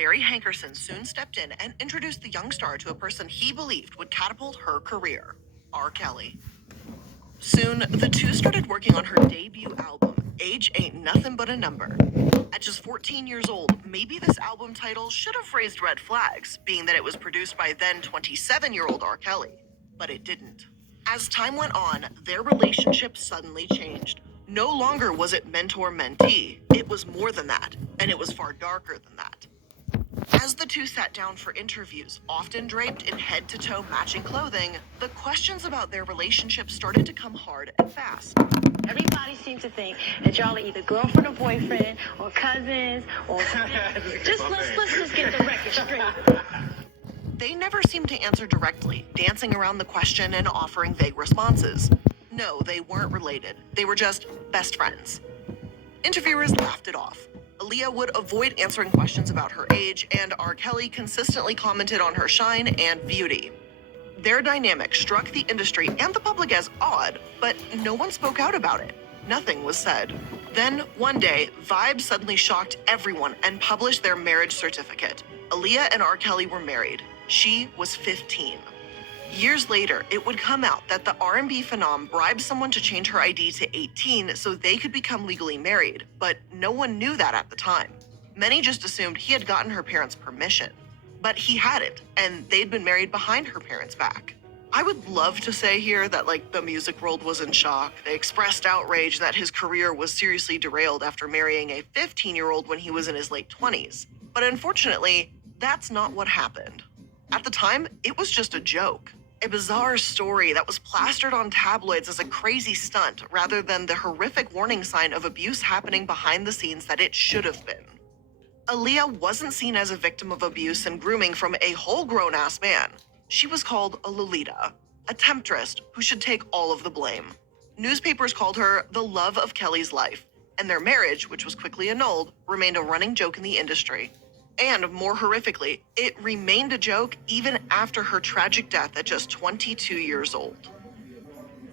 Barry Hankerson soon stepped in and introduced the young star to a person he believed would catapult her career, R. Kelly. Soon, the two started working on her debut album, Age Ain't Nothing But a Number. At just 14 years old, maybe this album title should have raised red flags, being that it was produced by then 27-year-old R. Kelly. But it didn't. As time went on, their relationship suddenly changed. No longer was it mentor-mentee, it was more than that, and it was far darker than that. As the two sat down for interviews, often draped in head-to-toe matching clothing, the questions about their relationship started to come hard and fast. Everybody seems to think that y'all are either girlfriend or boyfriend, or cousins, or let's just get the record straight. They never seemed to answer directly, dancing around the question and offering vague responses. No, they weren't related. They were just best friends. Interviewers laughed it off. Aaliyah would avoid answering questions about her age, and R. Kelly consistently commented on her shine and beauty. Their dynamic struck the industry and the public as odd, but no one spoke out about it. Nothing was said. Then, one day, Vibe suddenly shocked everyone and published their marriage certificate. Aaliyah and R. Kelly were married. She was 15. Years later, it would come out that the R&B phenom bribed someone to change her ID to 18 so they could become legally married, but no one knew that at the time. Many just assumed he had gotten her parents' permission. But he hadn't, and they'd been married behind her parents' back. I would love to say here that, the music world was in shock. They expressed outrage that his career was seriously derailed after marrying a 15-year-old when he was in his late 20s. But unfortunately, that's not what happened. At the time, it was just a joke. A bizarre story that was plastered on tabloids as a crazy stunt rather than the horrific warning sign of abuse happening behind the scenes that it should have been. Aaliyah wasn't seen as a victim of abuse and grooming from a whole grown-ass man. She was called a Lolita, a temptress who should take all of the blame. Newspapers called her the love of Kelly's life, and their marriage, which was quickly annulled, remained a running joke in the industry. And more horrifically, it remained a joke even after her tragic death at just 22 years old.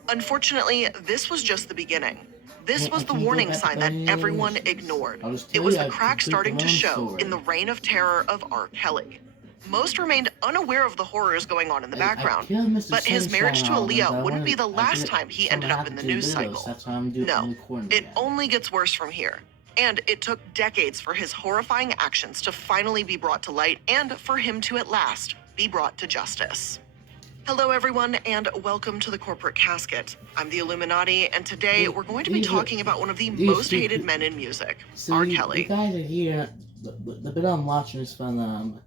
Unfortunately, this was just the beginning. This was the warning sign that everyone ignored. It was the crack starting to show in the reign of terror of R. Kelly. Most remained unaware of the horrors going on in the background, but his marriage to Aaliyah wouldn't be the last time he ended up in the news cycle. No, it only gets worse from here. And it took decades for his horrifying actions to finally be brought to light and for him to at last be brought to justice. Hello everyone, and welcome to the Corporate Casket. I'm the Illuminati, and today we're going to be talking about one of the most hated men in music, R. Kelly. The guys are here, the bit I'm watching is from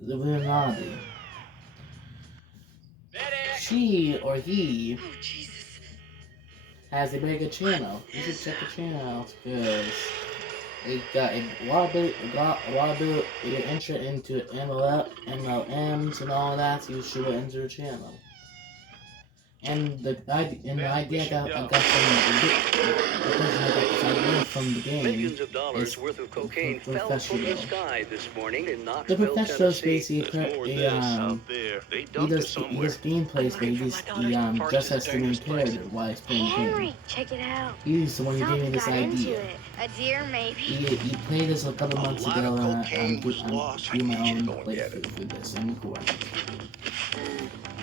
the Illuminati. She or he has a very good channel. You should check the channel out because it got a lot of intro into MLMs and all that. So you should enter the channel. And the idea I got from the game Millions of dollars worth of cocaine fell from the sky this morning in the Knoxville, professor is Tennessee. basically he does gameplays, but he just has the main character while he's playing the game. Henry, check it out. He's the one who gave me this Something got into idea. it. A deer, maybe. He played this a couple months ago, and I'm doing my own playthrough for this. I'm recording.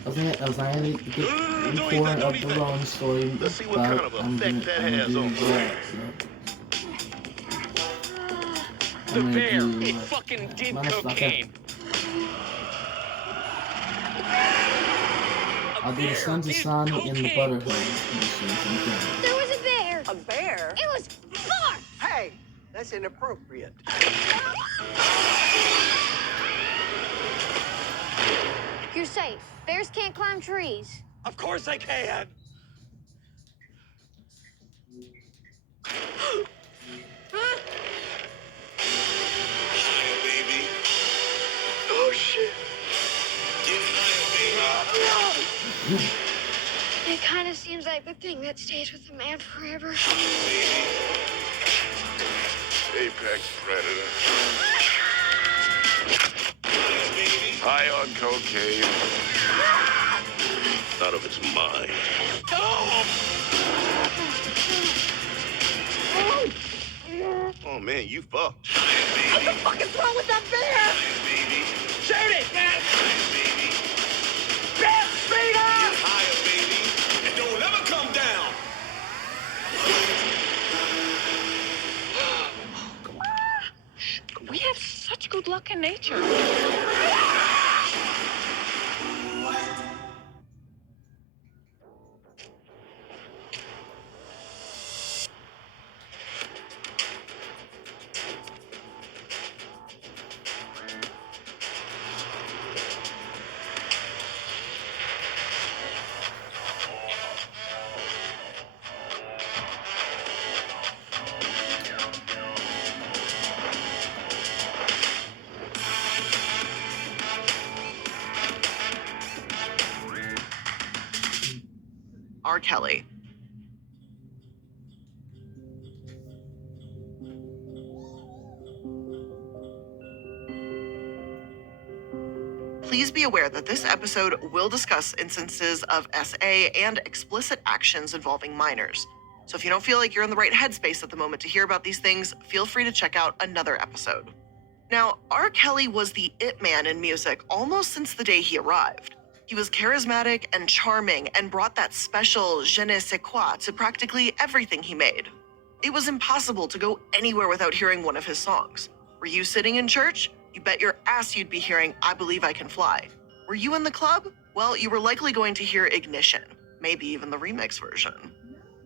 I was not able to get record of the long story, but I'm doing that. The bear, it fucking did cocaine. I'll do the Sons of Sun in the Brotherhood. There was a bear. A bear? It was Mark. Hey, that's inappropriate. You're safe. Bears can't climb trees. Of course I can. Baby. Oh shit. Get higher, baby. It kind of seems like the thing that stays with a man forever. Apex predator. High on cocaine. None of it's mine. Oh man, you fucked. What the fuck is wrong with that bear? Baby. Shoot it! Baby. Bear, speed up! Higher, baby. And don't ever come down. We have such good luck in nature. R. Kelly. Please be aware that this episode will discuss instances of SA and explicit actions involving minors. So if you don't feel like you're in the right headspace at the moment to hear about these things, feel free to check out another episode. Now, R. Kelly was the it man in music almost since the day he arrived. He was charismatic and charming and brought that special je ne sais quoi to practically everything he made. It was impossible to go anywhere without hearing one of his songs. Were you sitting in church? You bet your ass you'd be hearing I Believe I Can Fly. Were you in the club? Well, you were likely going to hear Ignition, maybe even the remix version.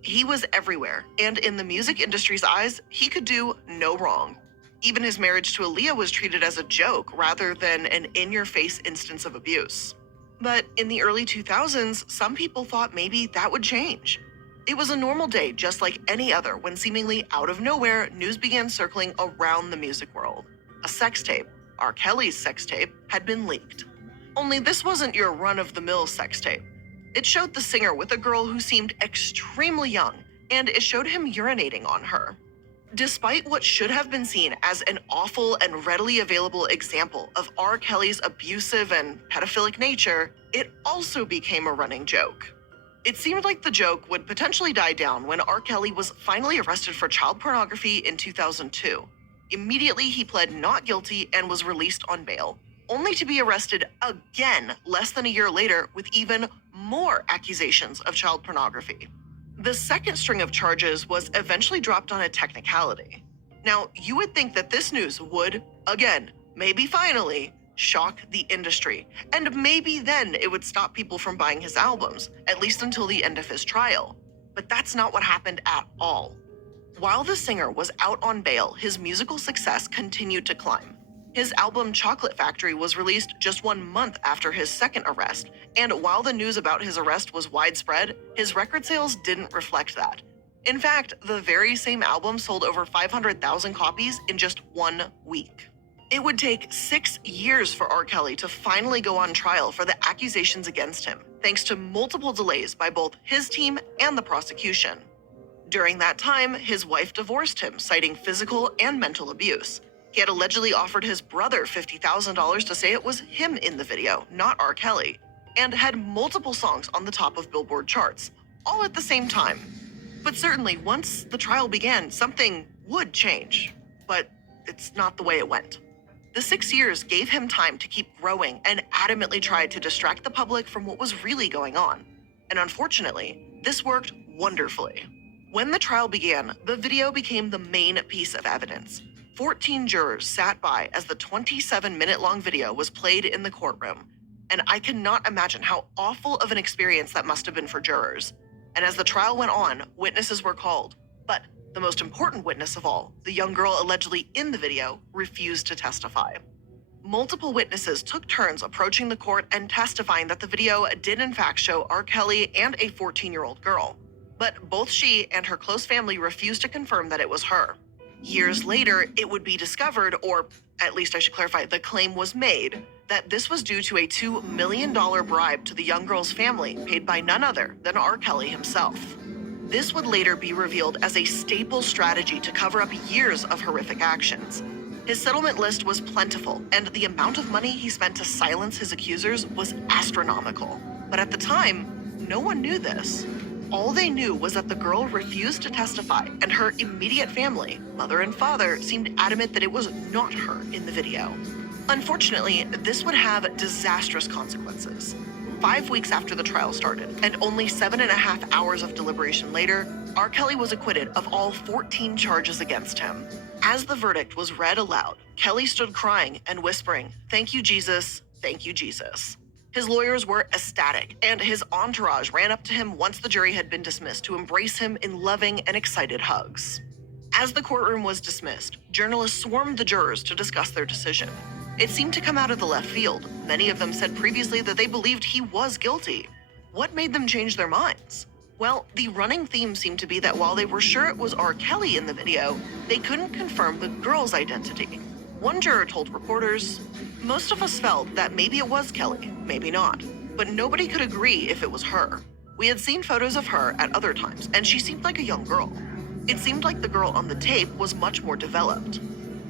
He was everywhere, and in the music industry's eyes, he could do no wrong. Even his marriage to Aaliyah was treated as a joke rather than an in-your-face instance of abuse. But in the early 2000s, some people thought maybe that would change. It was a normal day just like any other when seemingly out of nowhere, news began circling around the music world. A sex tape, R. Kelly's sex tape, had been leaked. Only this wasn't your run-of-the-mill sex tape. It showed the singer with a girl who seemed extremely young, and it showed him urinating on her. Despite what should have been seen as an awful and readily available example of R. Kelly's abusive and pedophilic nature, it also became a running joke. It seemed like the joke would potentially die down when R. Kelly was finally arrested for child pornography in 2002. Immediately, he pled not guilty and was released on bail, only to be arrested again less than a year later with even more accusations of child pornography. The second string of charges was eventually dropped on a technicality. Now, you would think that this news would, again, maybe finally, shock the industry, and maybe then it would stop people from buying his albums, at least until the end of his trial. But that's not what happened at all. While the singer was out on bail, his musical success continued to climb. His album Chocolate Factory was released just 1 month after his second arrest, and while the news about his arrest was widespread, his record sales didn't reflect that. In fact, the very same album sold over 500,000 copies in just 1 week. It would take 6 years for R. Kelly to finally go on trial for the accusations against him, thanks to multiple delays by both his team and the prosecution. During that time, his wife divorced him, citing physical and mental abuse. He had allegedly offered his brother $50,000 to say it was him in the video, not R. Kelly, and had multiple songs on the top of Billboard charts, all at the same time. But certainly, once the trial began, something would change. But it's not the way it went. The 6 years gave him time to keep growing and adamantly tried to distract the public from what was really going on. And unfortunately, this worked wonderfully. When the trial began, the video became the main piece of evidence. 14 jurors sat by as the 27-minute-long video was played in the courtroom. And I cannot imagine how awful of an experience that must have been for jurors. And as the trial went on, witnesses were called. But the most important witness of all, the young girl allegedly in the video, refused to testify. Multiple witnesses took turns approaching the court and testifying that the video did in fact show R. Kelly and a 14-year-old girl. But both she and her close family refused to confirm that it was her. Years later, it would be discovered, or at least I should clarify, the claim was made, that this was due to a $2 million bribe to the young girl's family paid by none other than R. Kelly himself. This would later be revealed as a staple strategy to cover up years of horrific actions. His settlement list was plentiful, and the amount of money he spent to silence his accusers was astronomical. But at the time, no one knew this. All they knew was that the girl refused to testify, and her immediate family, mother and father, seemed adamant that it was not her in the video. Unfortunately, this would have disastrous consequences. 5 weeks after the trial started, and only 7.5 hours of deliberation later, R. Kelly was acquitted of all 14 charges against him. As the verdict was read aloud, Kelly stood crying and whispering, "Thank you, Jesus. Thank you, Jesus." His lawyers were ecstatic, and his entourage ran up to him once the jury had been dismissed to embrace him in loving and excited hugs. As the courtroom was dismissed, journalists swarmed the jurors to discuss their decision. It seemed to come out of the left field. Many of them said previously that they believed he was guilty. What made them change their minds? Well, the running theme seemed to be that while they were sure it was R. Kelly in the video, they couldn't confirm the girl's identity. One juror told reporters, "Most of us felt that maybe it was Kelly, maybe not, but nobody could agree if it was her. We had seen photos of her at other times, and she seemed like a young girl. It seemed like the girl on the tape was much more developed."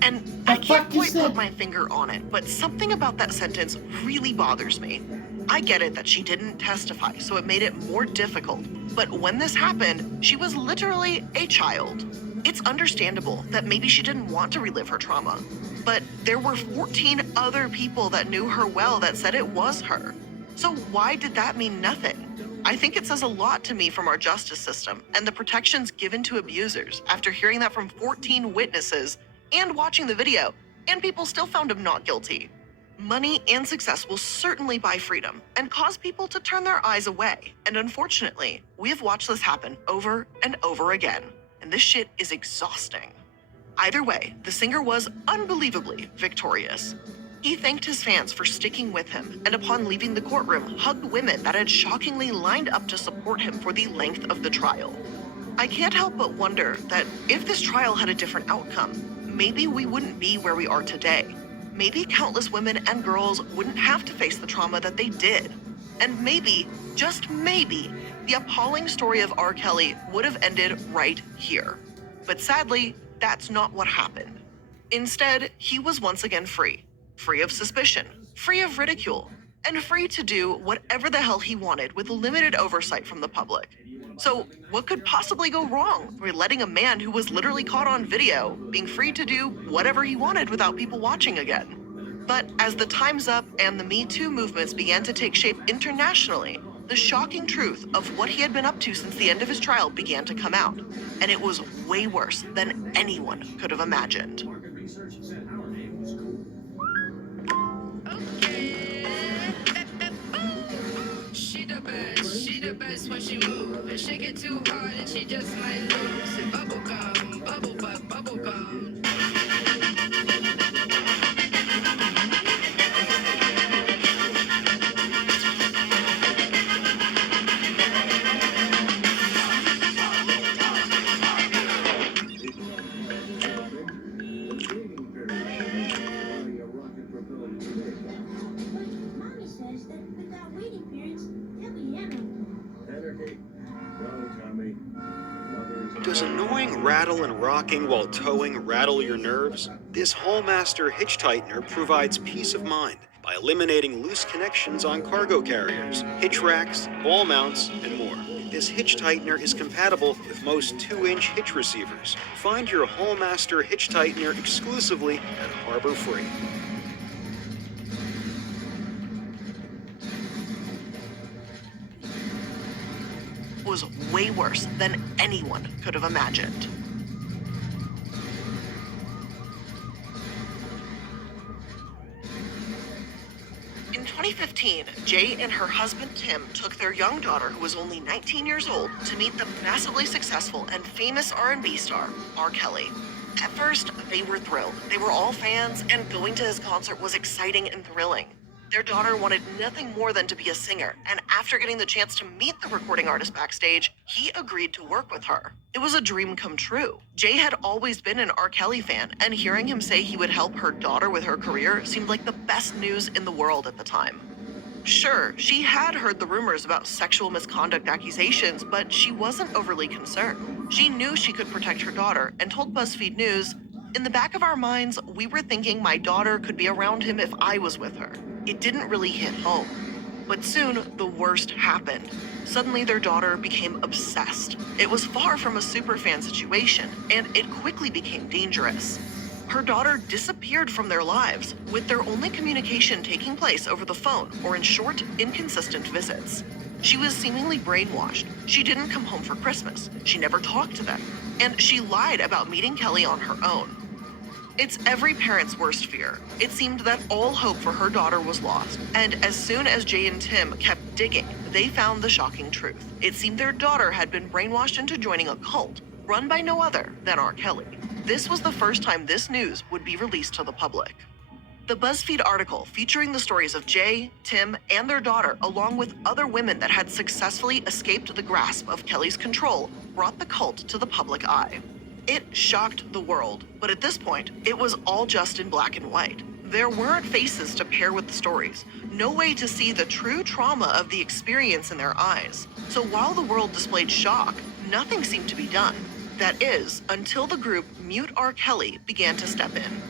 And I can't quite put my finger on it, but something about that sentence really bothers me. I get it that she didn't testify, so it made it more difficult. But when this happened, she was literally a child. It's understandable that maybe she didn't want to relive her trauma. But there were 14 other people that knew her well that said it was her. So why did that mean nothing? I think it says a lot to me from our justice system and the protections given to abusers after hearing that from 14 witnesses and watching the video, and people still found him not guilty. Money and success will certainly buy freedom and cause people to turn their eyes away. And unfortunately, we have watched this happen over and over again. And this shit is exhausting. Either way, the singer was unbelievably victorious. He thanked his fans for sticking with him, and upon leaving the courtroom, hugged women that had shockingly lined up to support him for the length of the trial. I can't help but wonder that if this trial had a different outcome, maybe we wouldn't be where we are today. Maybe countless women and girls wouldn't have to face the trauma that they did. And maybe, just maybe, the appalling story of R. Kelly would have ended right here. But sadly, that's not what happened. Instead, he was once again free. Free of suspicion, free of ridicule, and free to do whatever the hell he wanted with limited oversight from the public. So what could possibly go wrong for letting a man who was literally caught on video being free to do whatever he wanted without people watching again? But as the Time's Up and the Me Too movements began to take shape internationally, the shocking truth of what he had been up to since the end of his trial began to come out, and it was way worse than anyone could have imagined. She the best when she move. And shake it too hard and she just might lose. And bubble gum, bubble butt, bubble gum. Does annoying rattle and rocking while towing rattle your nerves? This Hallmaster Hitch Tightener provides peace of mind by eliminating loose connections on cargo carriers, hitch racks, ball mounts, and more. This hitch tightener is compatible with most 2-inch hitch receivers. Find your Hallmaster Hitch Tightener exclusively at Harbor Freight. Was way worse than anyone could have imagined. In 2015, Jay and her husband Tim took their young daughter, who was only 19 years old, to meet the massively successful and famous R&B star, R. Kelly. At first, they were thrilled. They were all fans, and going to his concert was exciting and thrilling. Their daughter wanted nothing more than to be a singer, and after getting the chance to meet the recording artist backstage, he agreed to work with her. It was a dream come true. Jay had always been an R. Kelly fan, and hearing him say he would help her daughter with her career seemed like the best news in the world at the time. Sure, she had heard the rumors about sexual misconduct accusations, but she wasn't overly concerned. She knew she could protect her daughter and told BuzzFeed News, "In the back of our minds, we were thinking my daughter could be around him if I was with her. It didn't really hit home." But soon, the worst happened. Suddenly, their daughter became obsessed. It was far from a superfan situation, and it quickly became dangerous. Her daughter disappeared from their lives, with their only communication taking place over the phone or in short, inconsistent visits. She was seemingly brainwashed. She didn't come home for Christmas. She never talked to them. And she lied about meeting Kelly on her own. It's every parent's worst fear. It seemed that all hope for her daughter was lost. And as soon as Jay and Tim kept digging, they found the shocking truth. It seemed their daughter had been brainwashed into joining a cult run by no other than R. Kelly. This was the first time this news would be released to the public. The BuzzFeed article featuring the stories of Jay, Tim, and their daughter, along with other women that had successfully escaped the grasp of Kelly's control, brought the cult to the public eye. It shocked the world, but at this point, it was all just in black and white. There weren't faces to pair with the stories, no way to see the true trauma of the experience in their eyes. So while the world displayed shock, nothing seemed to be done. That is, until the group Mute R. Kelly began to step in.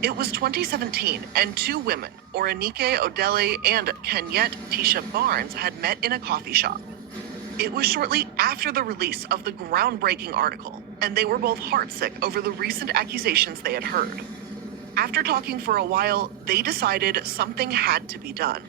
It was 2017, and two women, Orenike Odele and Kenyette Tisha Barnes, had met in a coffee shop. It was shortly after the release of the groundbreaking article, and they were both heartsick over the recent accusations they had heard. After talking for a while, they decided something had to be done.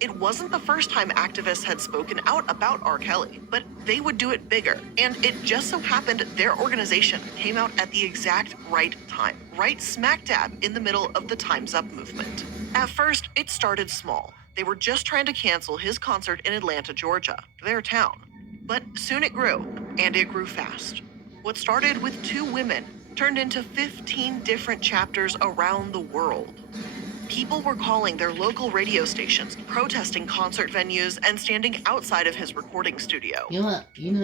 It wasn't the first time activists had spoken out about R. Kelly, but they would do it bigger, and it just so happened their organization came out at the exact right time, right smack dab in the middle of the Time's Up movement. At first, it started small. They were just trying to cancel his concert in Atlanta, Georgia, their town. But soon it grew, and it grew fast. What started with 2 women turned into 15 different chapters around the world. People were calling their local radio stations, protesting concert venues, and standing outside of his recording studio.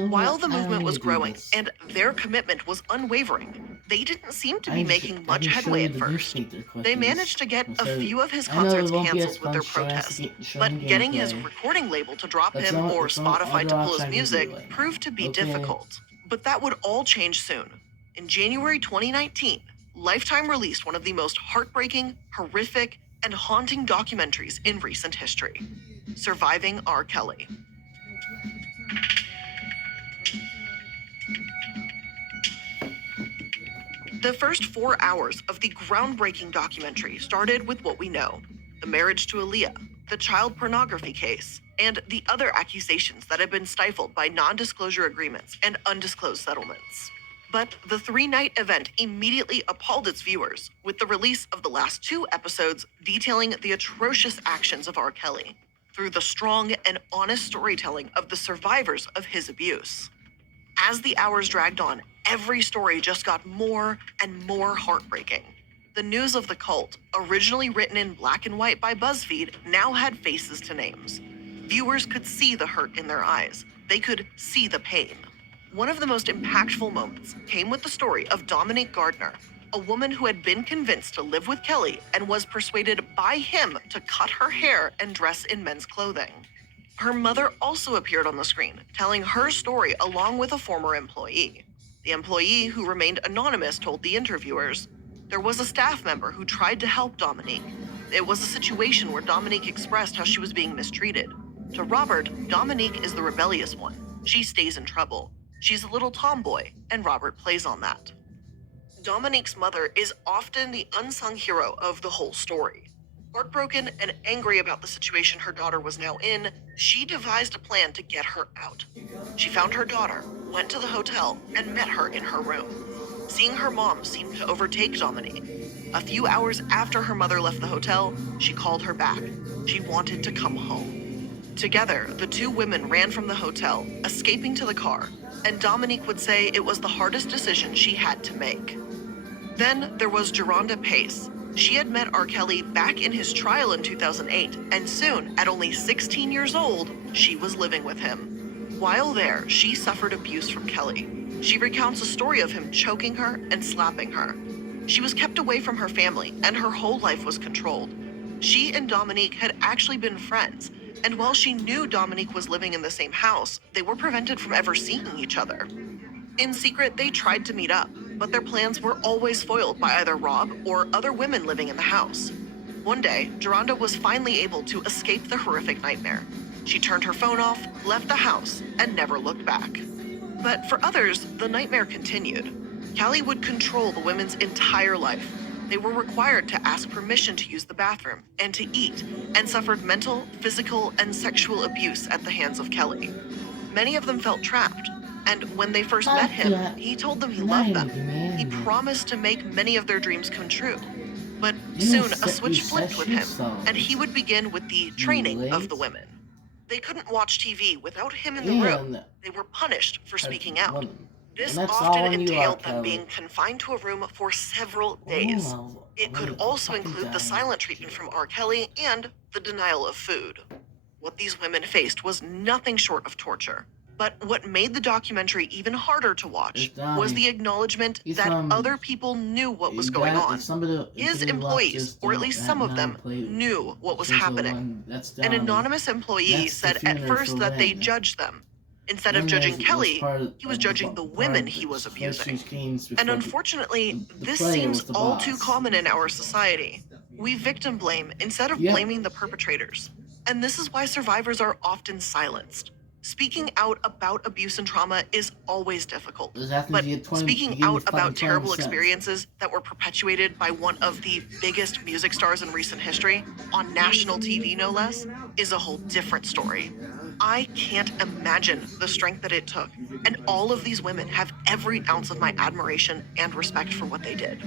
While the movement was growing and their commitment was unwavering, they didn't seem to be making much headway at first. They managed to get a few of his concerts canceled with their protests, but getting his recording label to drop him or Spotify to pull his music proved to be difficult. But that would all change soon. In January 2019, Lifetime released one of the most heartbreaking, horrific, and haunting documentaries in recent history, Surviving R. Kelly. The first 4 hours of the groundbreaking documentary started with what we know: the marriage to Aaliyah, the child pornography case, and the other accusations that have been stifled by non-disclosure agreements and undisclosed settlements. But the 3-night event immediately appalled its viewers, with the release of the last 2 episodes detailing the atrocious actions of R. Kelly through the strong and honest storytelling of the survivors of his abuse. As the hours dragged on, every story just got more and more heartbreaking. The news of the cult, originally written in black and white by BuzzFeed, now had faces to names. Viewers could see the hurt in their eyes. They could see the pain. One of the most impactful moments came with the story of Dominique Gardner, a woman who had been convinced to live with Kelly and was persuaded by him to cut her hair and dress in men's clothing. Her mother also appeared on the screen, telling her story along with a former employee. The employee, who remained anonymous, told the interviewers, "There was a staff member who tried to help Dominique. It was a situation where Dominique expressed how she was being mistreated. To Robert, Dominique is the rebellious one. She stays in trouble. She's a little tomboy, and Robert plays on that." Dominique's mother is often the unsung hero of the whole story. Heartbroken and angry about the situation her daughter was now in, she devised a plan to get her out. She found her daughter, went to the hotel, and met her in her room. Seeing her mom seemed to overtake Dominique. A few hours after her mother left the hotel, she called her back. She wanted to come home. Together, the 2 women ran from the hotel, escaping to the car, and Dominique would say it was the hardest decision she had to make. Then there was Geronda Pace. She had met R. Kelly back in his trial in 2008, and soon, at only 16 years old, she was living with him. While there, she suffered abuse from Kelly. She recounts a story of him choking her and slapping her. She was kept away from her family, and her whole life was controlled. She and Dominique had actually been friends, and while she knew Dominique was living in the same house, they were prevented from ever seeing each other. In secret, they tried to meet up, but their plans were always foiled by either Rob or other women living in the house. One day, Geronda was finally able to escape the horrific nightmare. She turned her phone off, left the house, and never looked back. But for others, the nightmare continued. Callie would control the women's entire life. They were required to ask permission to use the bathroom and to eat, and suffered mental, physical, and sexual abuse at the hands of Kelly. Many of them felt trapped, and when they first met him, he told them he loved them. He promised to make many of their dreams come true. But soon a switch flipped with him, and he would begin with the training of the women. They couldn't watch TV without him in the room. They were punished for speaking out. This often entailed them being confined to a room for several days. It could also include the silent treatment from R. Kelly and the denial of food. What these women faced was nothing short of torture. But what made the documentary even harder to watch was the acknowledgement that other people knew what was going on. His employees, or at least some of them, knew what was happening. An anonymous employee said at first that they judged them. Instead of judging Kelly, he was judging the women he was abusing. And unfortunately, this seems all too common in our society. We victim blame instead of blaming the perpetrators. And this is why survivors are often silenced. Speaking out about abuse and trauma is always difficult, but speaking out about terrible experiences that were perpetuated by one of the biggest music stars in recent history, on national TV no less, is a whole different story. I can't imagine the strength that it took, and all of these women have every ounce of my admiration and respect for what they did.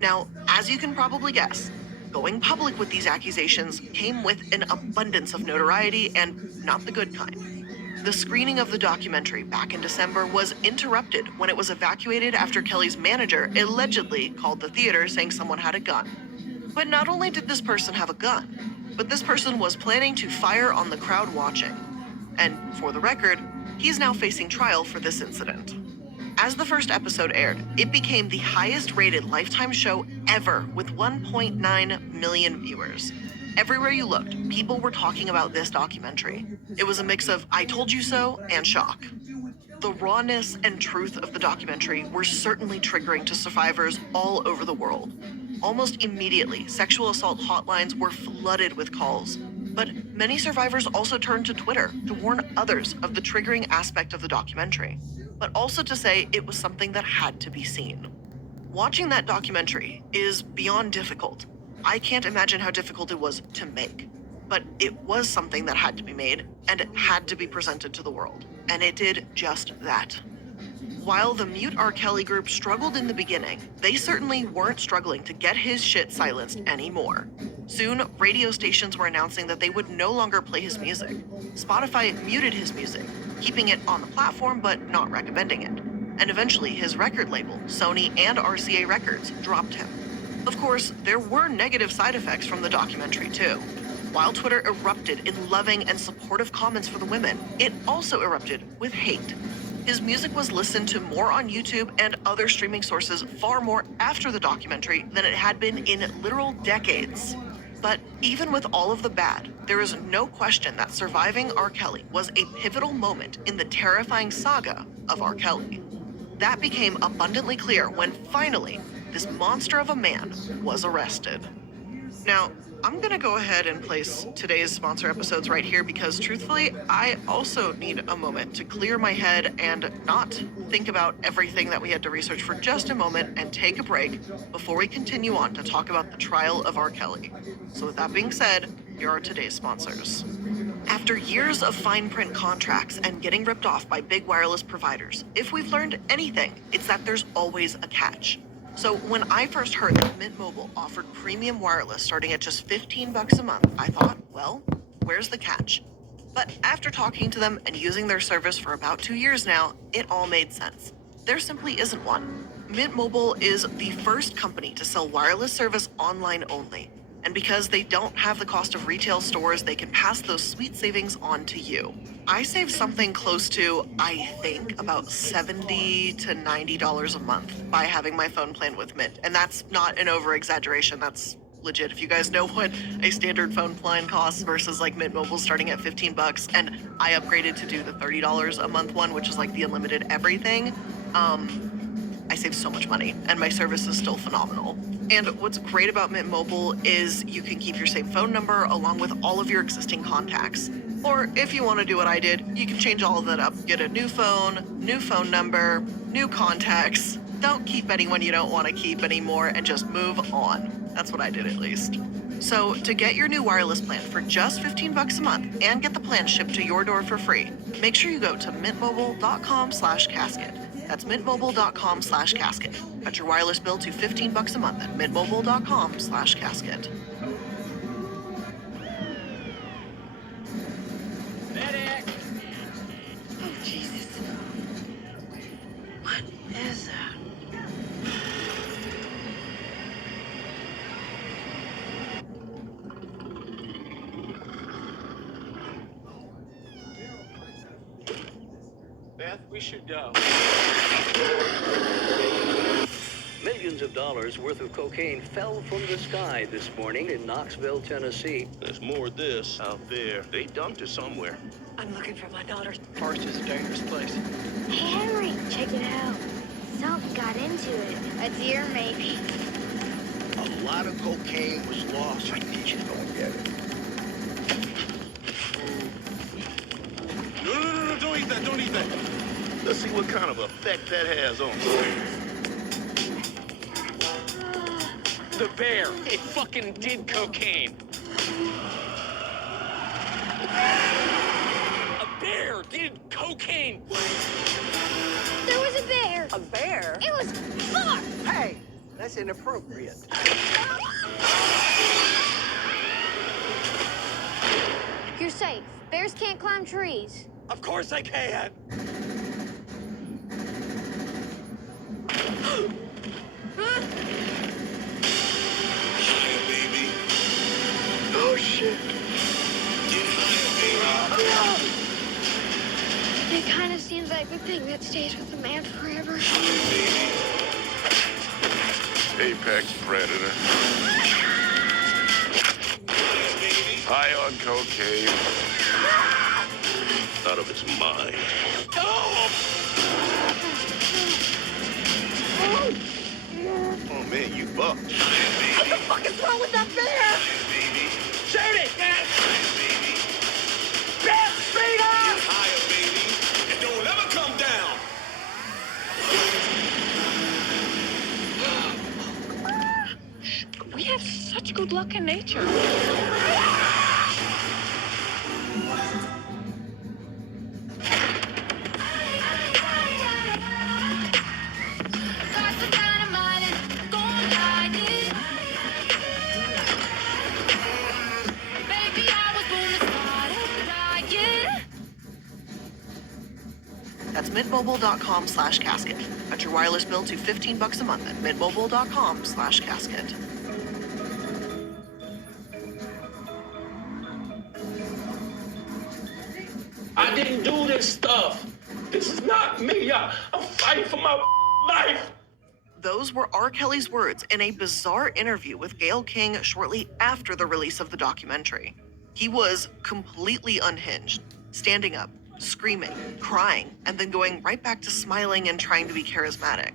Now, as you can probably guess, going public with these accusations came with an abundance of notoriety, and not the good kind. The screening of the documentary back in December was interrupted when it was evacuated after Kelly's manager allegedly called the theater saying someone had a gun. But not only did this person have a gun, but this person was planning to fire on the crowd watching. And for the record, he's now facing trial for this incident. As the first episode aired, it became the highest rated Lifetime show ever with 1.9 million viewers. Everywhere you looked, people were talking about this documentary. It was a mix of I told you so and shock. The rawness and truth of the documentary were certainly triggering to survivors all over the world. Almost immediately, sexual assault hotlines were flooded with calls. But many survivors also turned to Twitter to warn others of the triggering aspect of the documentary, but also to say it was something that had to be seen. Watching that documentary is beyond difficult. I can't imagine how difficult it was to make, but it was something that had to be made, and it had to be presented to the world, and it did just that. While the Mute R. Kelly group struggled in the beginning, they certainly weren't struggling to get his shit silenced anymore. Soon, radio stations were announcing that they would no longer play his music. Spotify muted his music, keeping it on the platform but not recommending it. And eventually, his record label, Sony and RCA Records, dropped him. Of course, there were negative side effects from the documentary too. While Twitter erupted in loving and supportive comments for the women, it also erupted with hate. His music was listened to more on YouTube and other streaming sources far more after the documentary than it had been in literal decades. But even with all of the bad, there is no question that surviving R. Kelly was a pivotal moment in the terrifying saga of R. Kelly. That became abundantly clear when finally, this monster of a man was arrested. Now, I'm gonna go ahead and place today's sponsor episodes right here because truthfully, I also need a moment to clear my head and not think about everything that we had to research for just a moment and take a break before we continue on to talk about the trial of R. Kelly. So with that being said, here are today's sponsors. After years of fine print contracts and getting ripped off by big wireless providers, if we've learned anything, it's that there's always a catch. So when I first heard that Mint Mobile offered premium wireless starting at just $15 a month, I thought, well, where's the catch? But after talking to them and using their service for about 2 years now, it all made sense. There simply isn't one. Mint Mobile is the first company to sell wireless service online only. And because they don't have the cost of retail stores, they can pass those sweet savings on to you. I save something close to, I think, about $70 to $90 a month by having my phone plan with Mint. And that's not an over-exaggeration, that's legit. If you guys know what a standard phone plan costs versus like Mint Mobile starting at $15, and I upgraded to do the $30 a month one, which is like the unlimited everything, I save so much money, and my service is still phenomenal. And what's great about Mint Mobile is you can keep your same phone number along with all of your existing contacts. Or if you want to do what I did, you can change all of that up. Get a new phone number, new contacts. Don't keep anyone you don't want to keep anymore and just move on. That's what I did at least. So to get your new wireless plan for just $15 a month and get the plan shipped to your door for free, make sure you go to mintmobile.com/casket. That's mintmobile.com/casket. Cut your wireless bill to $15 a month at mintmobile.com/casket. Medic! Oh, Jesus. What is that? Beth, we should go. Millions of dollars worth of cocaine fell from the sky this morning in Knoxville, Tennessee. There's more of this out there. They dumped it somewhere. I'm looking for my daughter. Forest is a dangerous place. Hey, Henry, check it out. Something got into it. A deer, maybe. A lot of cocaine was lost. I need you to go and get it. No, don't eat that, don't eat that. Let's see what kind of effect that has on you. The bear, it fucking did cocaine. A bear did cocaine. There was a bear. A bear? It was far. Hey, that's inappropriate. You're safe. Bears can't climb trees. Of course I can. Higher, baby. Oh, shit. Get higher, baby. It kind of seems like the thing that stays with a man forever. Apex predator. High on cocaine. Out of its mind. Oh man, you fucked. What the fuck is wrong with that bear? Shoot it, man! Bear, speed up! Higher, baby. And don't ever come down. We have such good luck in nature. That's mintmobile.com/casket. Cut your wireless bill to $15 a month at mintmobile.com/casket. I didn't do this stuff. This is not me. I'm fighting for my life. Those were R. Kelly's words in a bizarre interview with Gayle King shortly after the release of the documentary. He was completely unhinged, standing up, screaming, crying, and then going right back to smiling and trying to be charismatic.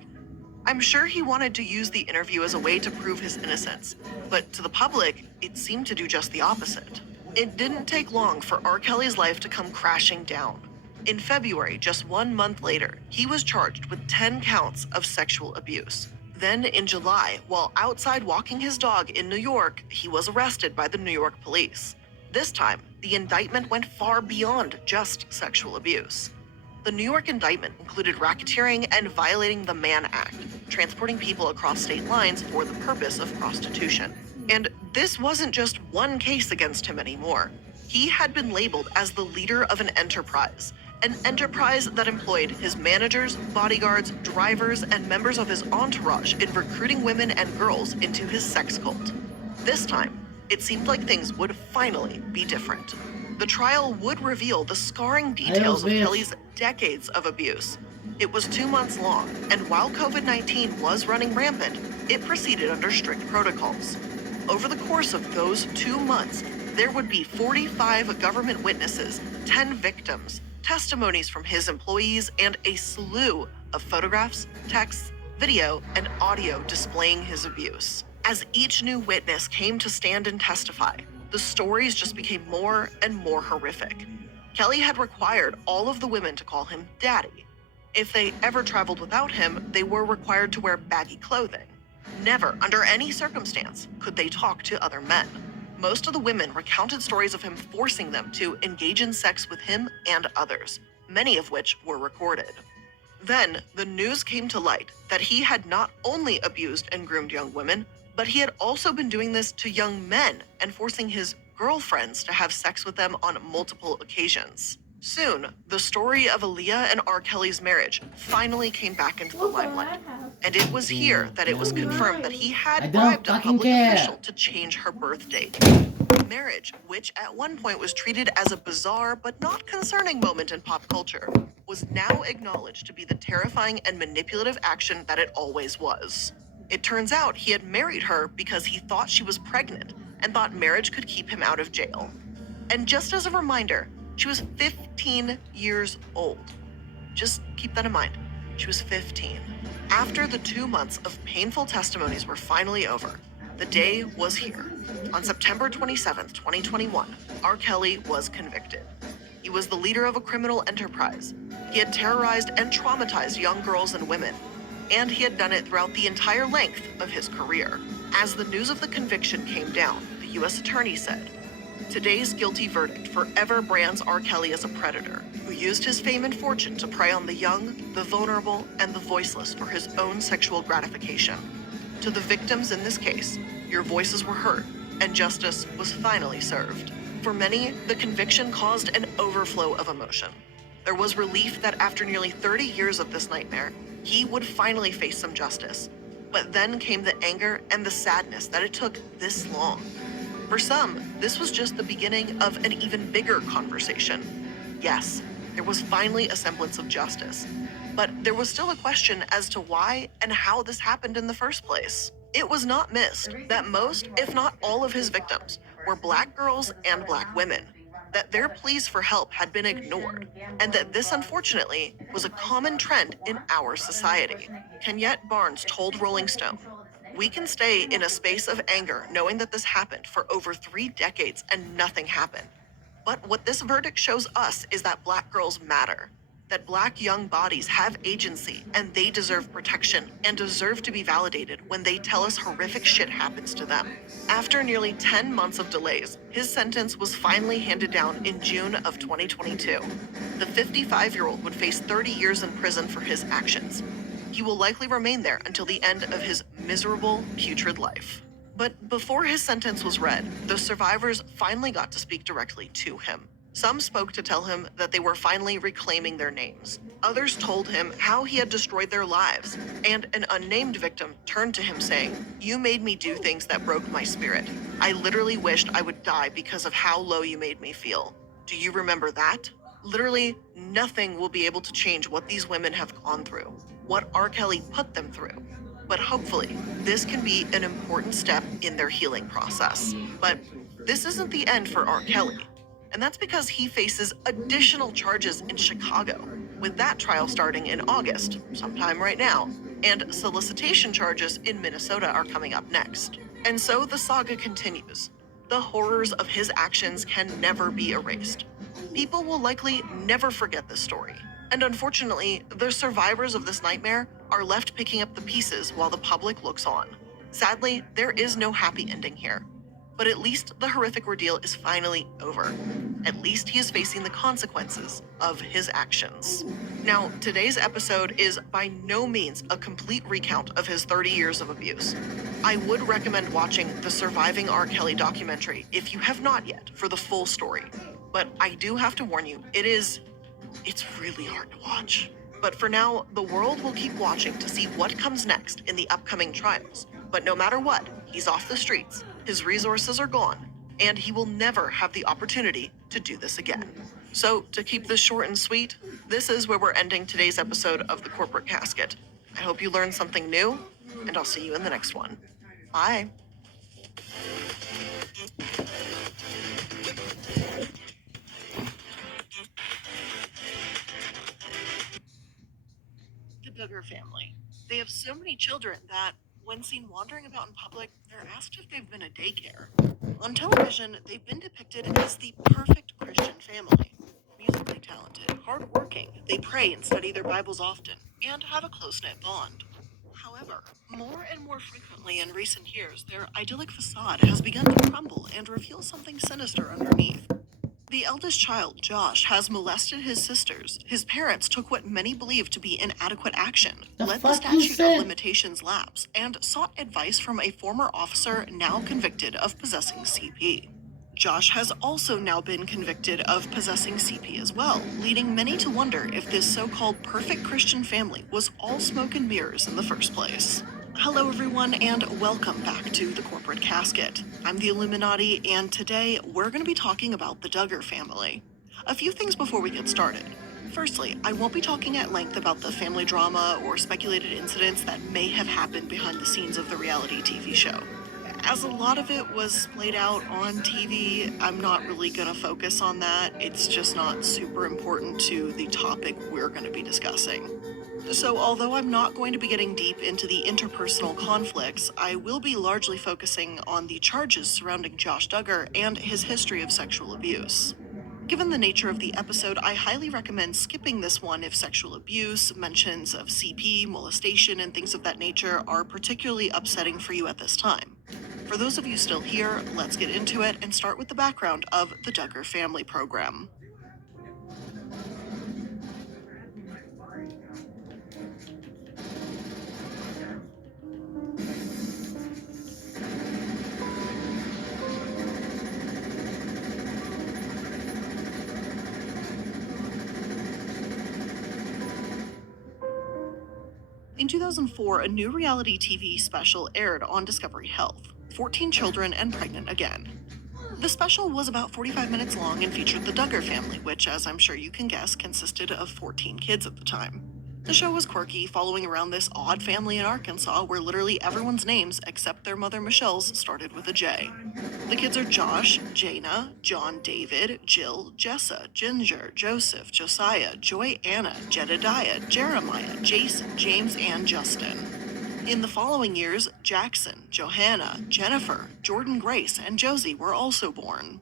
I'm sure he wanted to use the interview as a way to prove his innocence, but to the public, it seemed to do just the opposite. It didn't take long for R. Kelly's life to come crashing down. In February, just 1 month later, he was charged with 10 counts of sexual abuse. Then in July, while outside walking his dog in New York, he was arrested by the New York police. This time, the indictment went far beyond just sexual abuse. The New York indictment included racketeering and violating the Mann Act, transporting people across state lines for the purpose of prostitution. And this wasn't just one case against him anymore. He had been labeled as the leader of an enterprise that employed his managers, bodyguards, drivers, and members of his entourage in recruiting women and girls into his sex cult. This time, it seemed like things would finally be different. The trial would reveal the scarring details of Kelly's decades of abuse. It was 2 months long, and while COVID-19 was running rampant, it proceeded under strict protocols. Over the course of those 2 months, there would be 45 government witnesses, 10 victims, testimonies from his employees, and a slew of photographs, texts, video, and audio displaying his abuse. As each new witness came to stand and testify, the stories just became more and more horrific. Kelly had required all of the women to call him daddy. If they ever traveled without him, they were required to wear baggy clothing. Never, under any circumstance, could they talk to other men. Most of the women recounted stories of him forcing them to engage in sex with him and others, many of which were recorded. Then, the news came to light that he had not only abused and groomed young women, but he had also been doing this to young men and forcing his girlfriends to have sex with them on multiple occasions. Soon, the story of Aaliyah and R. Kelly's marriage finally came back into the limelight. And it was here that it was confirmed that he had bribed a public official to change her birth date. Marriage, which at one point was treated as a bizarre but not concerning moment in pop culture, was now acknowledged to be the terrifying and manipulative action that it always was. It turns out he had married her because he thought she was pregnant and thought marriage could keep him out of jail. And just as a reminder, she was 15 years old. Just keep that in mind. She was 15. After the 2 months of painful testimonies were finally over, the day was here. On September 27th, 2021, R. Kelly was convicted. He was the leader of a criminal enterprise. He had terrorized and traumatized young girls and women, and he had done it throughout the entire length of his career. As the news of the conviction came down, the U.S. attorney said, "Today's guilty verdict forever brands R. Kelly as a predator who used his fame and fortune to prey on the young, the vulnerable, and the voiceless for his own sexual gratification. To the victims in this case, your voices were heard, and justice was finally served." For many, the conviction caused an overflow of emotion. There was relief that after nearly 30 years of this nightmare, he would finally face some justice. But then came the anger and the sadness that it took this long. For some, this was just the beginning of an even bigger conversation. Yes, there was finally a semblance of justice, but there was still a question as to why and how this happened in the first place. It was not missed that most, if not all of his victims, were Black girls and Black women, that their pleas for help had been ignored, and that this, unfortunately, was a common trend in our society. Kenyette Barnes told Rolling Stone, "We can stay in a space of anger knowing that this happened for over 3 decades and nothing happened. But what this verdict shows us is that Black girls matter, that Black young bodies have agency and they deserve protection and deserve to be validated when they tell us horrific shit happens to them." After nearly 10 months of delays, his sentence was finally handed down in June of 2022. The 55-year-old would face 30 years in prison for his actions. He will likely remain there until the end of his miserable, putrid life. But before his sentence was read, the survivors finally got to speak directly to him. Some spoke to tell him that they were finally reclaiming their names. Others told him how he had destroyed their lives, and an unnamed victim turned to him saying, "You made me do things that broke my spirit. I literally wished I would die because of how low you made me feel. Do you remember that?" Literally, nothing will be able to change what these women have gone through, what R. Kelly put them through. But hopefully, this can be an important step in their healing process. But this isn't the end for R. Kelly. And that's because he faces additional charges in Chicago, with that trial starting in August, sometime right now, and solicitation charges in Minnesota are coming up next. And so the saga continues. The horrors of his actions can never be erased. People will likely never forget this story. And unfortunately, the survivors of this nightmare are left picking up the pieces while the public looks on. Sadly, there is no happy ending here. But at least the horrific ordeal is finally over. At least he is facing the consequences of his actions. Now, today's episode is by no means a complete recount of his 30 years of abuse. I would recommend watching the Surviving R. Kelly documentary if you have not yet for the full story. But I do have to warn you, it's really hard to watch. But for now, the world will keep watching to see what comes next in the upcoming trials. But no matter what, he's off the streets, his resources are gone, and he will never have the opportunity to do this again. So, to keep this short and sweet, this is where we're ending today's episode of The Corporate Casket. I hope you learned something new, and I'll see you in the next one. Bye. The Duggar family. They have so many children that, when seen wandering about in public, they're they're asked if they've been a daycare. On television, they've been depicted as the perfect Christian family. Musically talented, hardworking, they pray and study their Bibles often, and have a close-knit bond. However, more and more frequently in recent years, their idyllic facade has begun to crumble and reveal something sinister underneath. The eldest child, Josh, has molested his sisters. His parents took what many believe to be inadequate action, let the statute of limitations lapse, and sought advice from a former officer now convicted of possessing CP. Josh has also now been convicted of possessing CP as well, leading many to wonder if this so-called perfect Christian family was all smoke and mirrors in the first place. Hello everyone, and welcome back to The Corporate Casket. I'm the Illuminati, and today we're going to be talking about the Duggar family. A few things before we get started. Firstly, I won't be talking at length about the family drama or speculated incidents that may have happened behind the scenes of the reality TV show. As a lot of it was played out on TV, I'm not really going to focus on that. It's just not super important to the topic we're going to be discussing. So although I'm not going to be getting deep into the interpersonal conflicts, I will be largely focusing on the charges surrounding Josh Duggar and his history of sexual abuse. Given the nature of the episode, I highly recommend skipping this one if sexual abuse, mentions of CP, molestation, and things of that nature are particularly upsetting for you at this time. For those of you still here, let's get into it and start with the background of the Duggar family program. In 2004, a new reality TV special aired on Discovery Health, 14 Children and Pregnant Again. The special was about 45 minutes long and featured the Duggar family, which, as I'm sure you can guess, consisted of 14 kids at the time. The show was quirky, following around this odd family in Arkansas where literally everyone's names, except their mother Michelle's, started with a J. The kids are Josh, Jana, John David, Jill, Jessa, Ginger, Joseph, Josiah, Joy Anna, Jedediah, Jeremiah, Jason, James, and Justin. In the following years, Jackson, Johanna, Jennifer, Jordan Grace, and Josie were also born.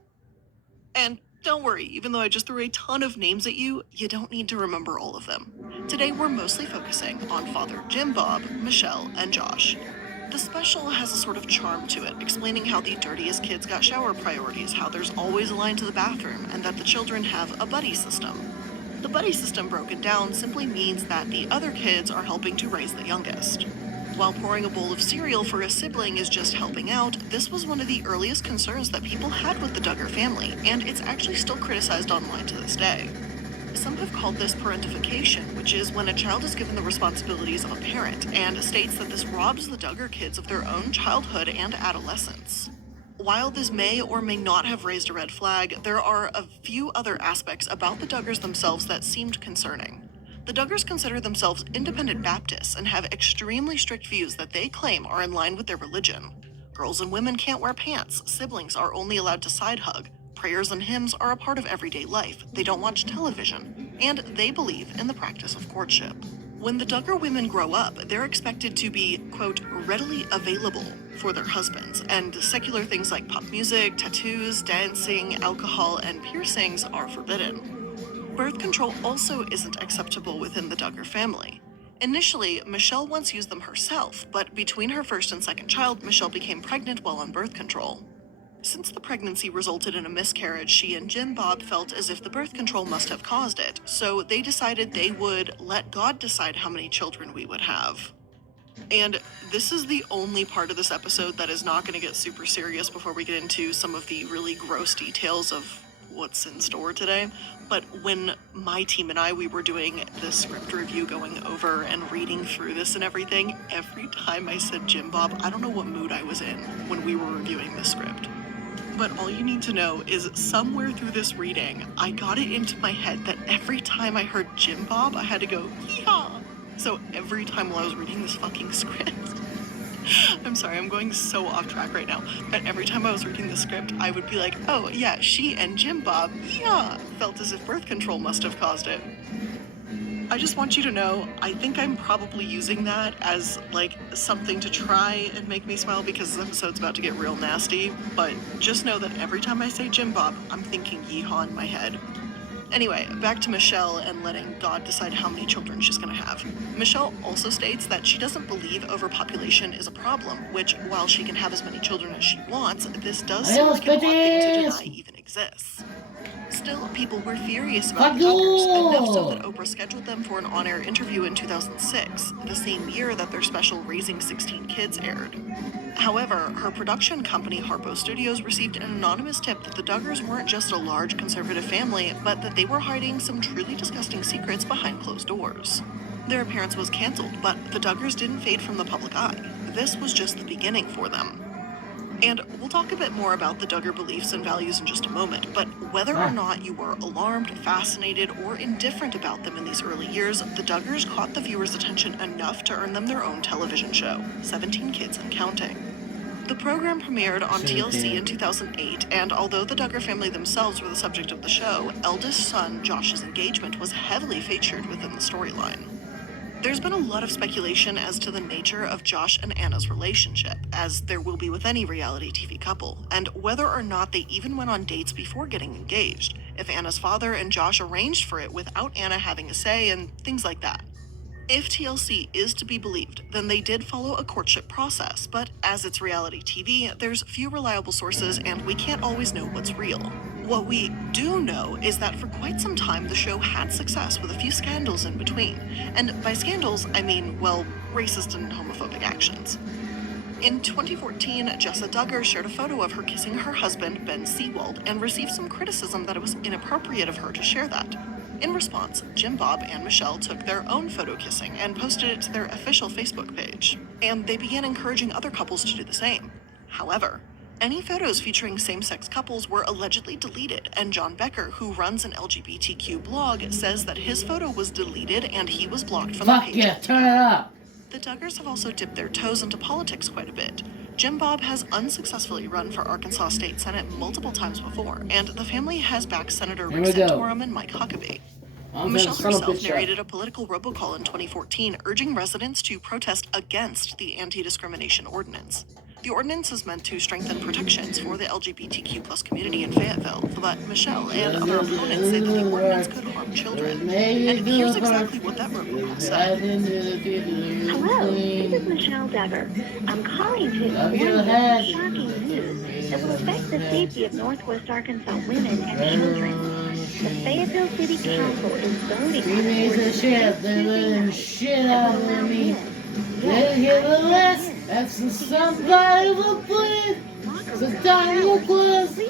And don't worry, even though I just threw a ton of names at you, you don't need to remember all of them. Today we're mostly focusing on Father Jim Bob, Michelle, and Josh. The special has a sort of charm to it, explaining how the dirtiest kids got shower priorities, how there's always a line to the bathroom, and that the children have a buddy system. The buddy system broken down simply means that the other kids are helping to raise the youngest. While pouring a bowl of cereal for a sibling is just helping out, this was one of the earliest concerns that people had with the Duggar family, and it's actually still criticized online to this day. Some have called this parentification, which is when a child is given the responsibilities of a parent, and states that this robs the Duggar kids of their own childhood and adolescence. While this may or may not have raised a red flag, there are a few other aspects about the Duggars themselves that seemed concerning. The Duggars consider themselves independent Baptists and have extremely strict views that they claim are in line with their religion. Girls and women can't wear pants, siblings are only allowed to side hug, prayers and hymns are a part of everyday life, they don't watch television, and they believe in the practice of courtship. When the Duggar women grow up, they're expected to be, quote, readily available for their husbands, and secular things like pop music, tattoos, dancing, alcohol, and piercings are forbidden. Birth control also isn't acceptable within the Duggar family. Initially, Michelle once used them herself, but between her first and second child, Michelle became pregnant while on birth control. Since the pregnancy resulted in a miscarriage, she and Jim Bob felt as if the birth control must have caused it, so they decided they would let God decide how many children we would have. And this is the only part of this episode that is not going to get super serious before we get into some of the really gross details of what's in store today. But when my team and we were doing the script review, going over and reading through this and everything, every time I said Jim Bob, I don't know what mood I was in when we were reviewing the script. But all you need to know is somewhere through this reading, I got it into my head that every time I heard Jim Bob, I had to go, yeehaw! So every time while I was reading this fucking script, I'm sorry, I'm going so off track right now, but every time I was reading the script, I would be like, oh yeah, she and Jim Bob, yeah, felt as if birth control must have caused it. I just want you to know, I think I'm probably using that as, like, something to try and make me smile because this episode's about to get real nasty, but just know that every time I say Jim Bob, I'm thinking yeehaw in my head. Anyway, back to Michelle and letting God decide how many children she's gonna have. Michelle also states that she doesn't believe overpopulation is a problem, which, while she can have as many children as she wants, this does seem like an odd thing to deny even exists. Still, people were furious about the Duggars, enough so that Oprah scheduled them for an on-air interview in 2006, the same year that their special Raising 16 Kids aired. However, her production company, Harpo Studios, received an anonymous tip that the Duggars weren't just a large conservative family, but that they were hiding some truly disgusting secrets behind closed doors. Their appearance was canceled, but the Duggars didn't fade from the public eye. This was just the beginning for them. And we'll talk a bit more about the Duggar beliefs and values in just a moment, but whether or not you were alarmed, fascinated, or indifferent about them in these early years, the Duggars caught the viewers' attention enough to earn them their own television show, 17 Kids and Counting. The program premiered on TLC in 2008, and although the Duggar family themselves were the subject of the show, eldest son Josh's engagement was heavily featured within the storyline. There's been a lot of speculation as to the nature of Josh and Anna's relationship, as there will be with any reality TV couple, and whether or not they even went on dates before getting engaged, if Anna's father and Josh arranged for it without Anna having a say, and things like that. If TLC is to be believed, then they did follow a courtship process, but as it's reality TV, there's few reliable sources and we can't always know what's real. What we do know is that for quite some time the show had success with a few scandals in between. And by scandals, I mean, well, racist and homophobic actions. In 2014, Jessa Duggar shared a photo of her kissing her husband, Ben Seawald, and received some criticism that it was inappropriate of her to share that. In response, Jim Bob and Michelle took their own photo kissing and posted it to their official Facebook page, and they began encouraging other couples to do the same. However, any photos featuring same-sex couples were allegedly deleted, and John Becker, who runs an LGBTQ blog, says that his photo was deleted and he was blocked from the page. Yeah, turn it up. The Duggars have also dipped their toes into politics quite a bit. Jim Bob has unsuccessfully run for Arkansas State Senate multiple times before, and the family has backed Senator Rick Santorum and Mike Huckabee. Michelle herself narrated a political robocall in 2014 urging residents to protest against the anti-discrimination ordinance. The ordinance is meant to strengthen protections for the LGBTQ+ community in Fayetteville, but Michelle and other opponents say that the ordinance could harm children. And here's exactly what that robocall said. Hello, this is Michelle Duggar. I'm calling to inform you of shocking news that will affect the safety of Northwest Arkansas women and children. The Fayetteville City Council is voting on an ordinance They're shit out of me. They hear the list. That's somebody will please. So Daniel Claus. The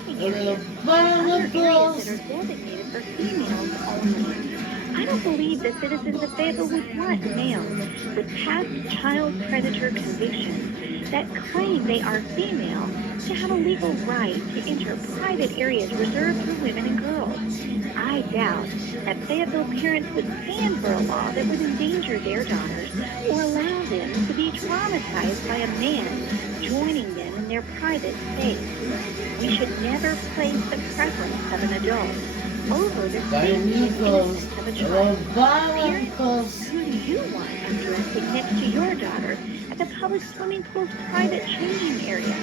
Bible Claus. That are designated for females only. I don't believe that citizens of Fayetteville would want males with past child predator convictions that claim they are female to have a legal right to enter private areas reserved for women and girls. I doubt that Fayetteville parents would stand for a law that would endanger their daughters or allow them to be traumatized by a man joining them in their private space. We should never place the preference of an adult over the safety of a child. Parents, who do you want undressing next to your daughter at the public swimming pool's private changing area?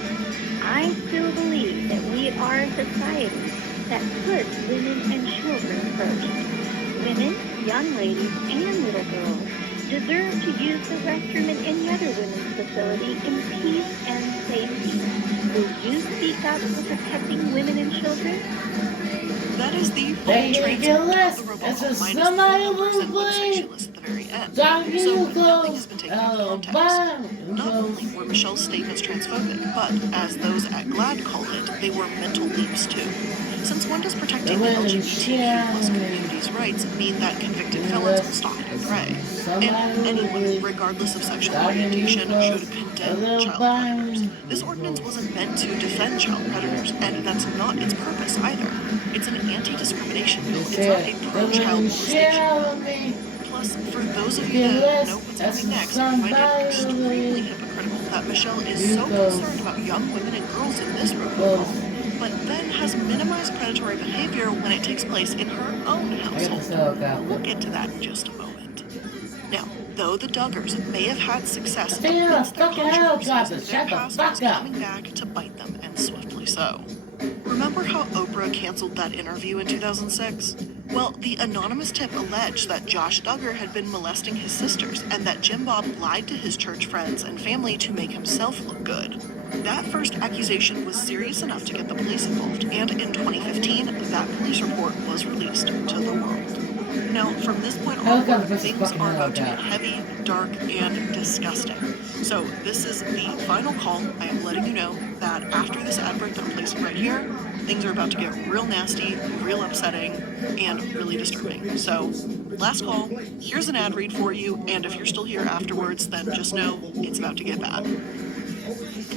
I still believe that we are a society that puts women and children first. Women, young ladies, and little girls deserve to use the restroom in any other women's facility in peace and safety. Will you speak up for protecting women and children? That is the full transcript of the robocall minus the numbers and website list at the very end. So nothing has been taken out of context. Not only were Michelle's statements transphobic, but, as those at GLAAD call it, they were mental leaps too. Since when does protecting the LGBTQ+ community's rights mean that convicted felons will stop and pray? And anyone, regardless of sexual orientation, should condemn child predators. This ordinance wasn't meant to defend child predators, and that's not its purpose either. It's an anti-discrimination bill. It's not a pro-child molestation. Plus, for those of you that know what's coming next, I find it extremely hypocritical that Michelle is so concerned about young women and girls in this robocall, but then has minimized predatory behavior when it takes place in her own household. We'll get to that in just a moment. Now, though the Duggars may have had success Damn, amidst their fucking hell, controversies, Gotham, their shut the past fuck was up. coming back to bite them, and swiftly so. Remember how Oprah canceled that interview in 2006? Well, the anonymous tip alleged that Josh Duggar had been molesting his sisters and that Jim Bob lied to his church friends and family to make himself look good. That first accusation was serious enough to get the police involved, and in 2015, that police report was released to the world. Now, from this point onward, things are about to get heavy, dark, and disgusting. So, this is the final call. I am letting you know that after this ad break that I'm placing right here, things are about to get real nasty, real upsetting, and really disturbing. So, last call, here's an ad read for you, and if you're still here afterwards, then just know it's about to get bad.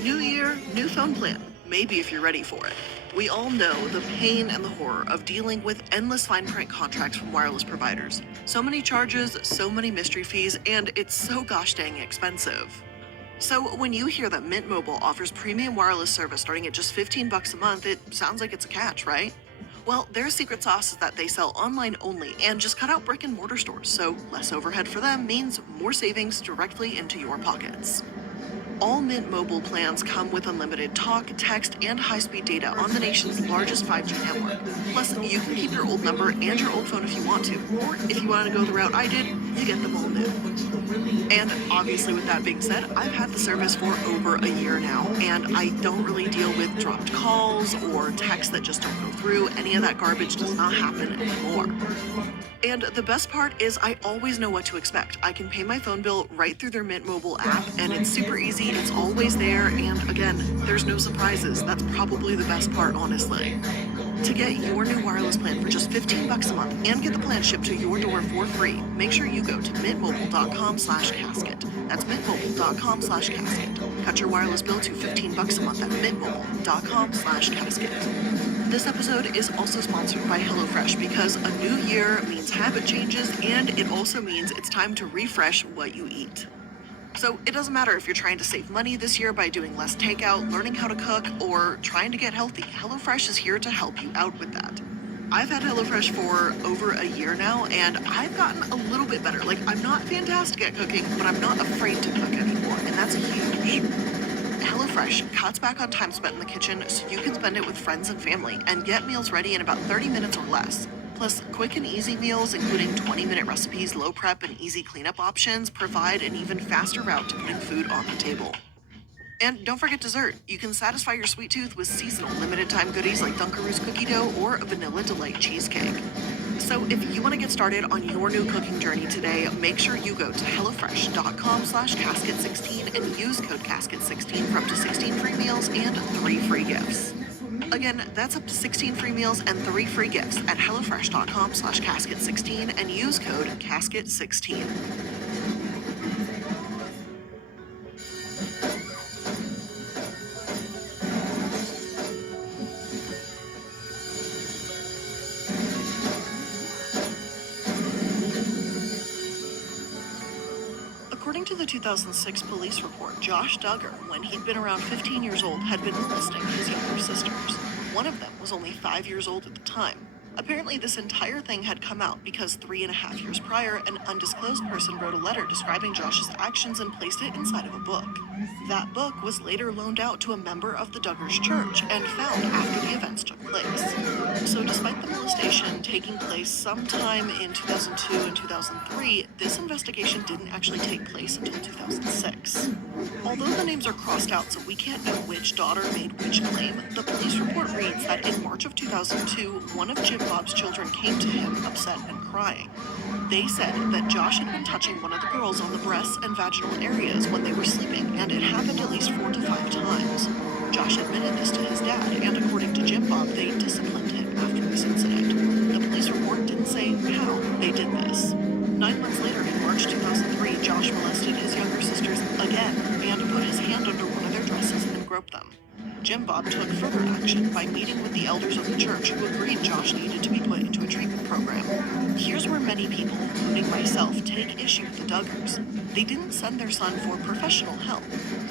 New year, new phone plan. Maybe if you're ready for it. We all know the pain and the horror of dealing with endless fine print contracts from wireless providers. So many charges, so many mystery fees, and it's so gosh dang expensive. So when you hear that Mint Mobile offers premium wireless service starting at just $15 a month, it sounds like it's a catch, right? Well, their secret sauce is that they sell online only and just cut out brick and mortar stores, so less overhead for them means more savings directly into your pockets. All Mint Mobile plans come with unlimited talk, text, and high-speed data on the nation's largest 5G network. Plus, you can keep your old number and your old phone if you want to, or if you want to go the route I did, you get them all new. And obviously, with that being said, I've had the service for over a year now, and I don't really deal with dropped calls or texts that just don't go through. Any of that garbage does not happen anymore. And the best part is I always know what to expect. I can pay my phone bill right through their Mint Mobile app, and it's super easy, it's always there, and again, there's no surprises. That's probably the best part, honestly. To get your new wireless plan for just $15 a month and get the plan shipped to your door for free, make sure you go to mintmobile.com/casket. That's mintmobile.com/casket. Cut your wireless bill to $15 a month at mintmobile.com/casket. This episode is also sponsored by HelloFresh because a new year means habit changes, and it also means it's time to refresh what you eat. So it doesn't matter if you're trying to save money this year by doing less takeout, learning how to cook, or trying to get healthy. HelloFresh is here to help you out with that. I've had HelloFresh for over a year now, and I've gotten a little bit better. Like, I'm not fantastic at cooking, but I'm not afraid to cook anymore, and that's huge. HelloFresh cuts back on time spent in the kitchen so you can spend it with friends and family and get meals ready in about 30 minutes or less. Plus, quick and easy meals, including 20-minute recipes, low prep, and easy cleanup options, provide an even faster route to putting food on the table. And don't forget dessert. You can satisfy your sweet tooth with seasonal limited-time goodies like Dunkaroos cookie dough or a Vanilla Delight cheesecake. So if you want to get started on your new cooking journey today, make sure you go to HelloFresh.com/casket16 and use code CASKET16 for up to 16 free meals and 3 free gifts. Again, that's up to 16 free meals and 3 free gifts at HelloFresh.com/casket16 and use code CASKET16. According to the 2006 police report, Josh Duggar, when he'd been around 15 years old, had been molesting his younger sisters. One of them was only 5 years old at the time. Apparently, this entire thing had come out because 3.5 years prior, an undisclosed person wrote a letter describing Josh's actions and placed it inside of a book. That book was later loaned out to a member of the Duggars' church and found after the events took place. So despite the molestation taking place sometime in 2002 and 2003, this investigation didn't actually take place until 2006. Although the names are crossed out so we can't know which daughter made which claim, the police report reads that in March of 2002, one of Jim Bob's children came to him upset and crying. They said that Josh had been touching one of the girls on the breasts and vaginal areas when they were sleeping, and it happened at least 4 to 5 times. Josh admitted this to his dad, and according to Jim Bob, they disciplined him after this incident. The police report didn't say how they did this. 9 months later, in March 2003, Josh molested his younger sisters again and put his hand under one of their dresses and groped them. Jim Bob took further action by meeting with the elders of the church who agreed Josh needed to be put into a treatment program. Here's where many people, including myself, take issue with the Duggars. They didn't send their son for professional help.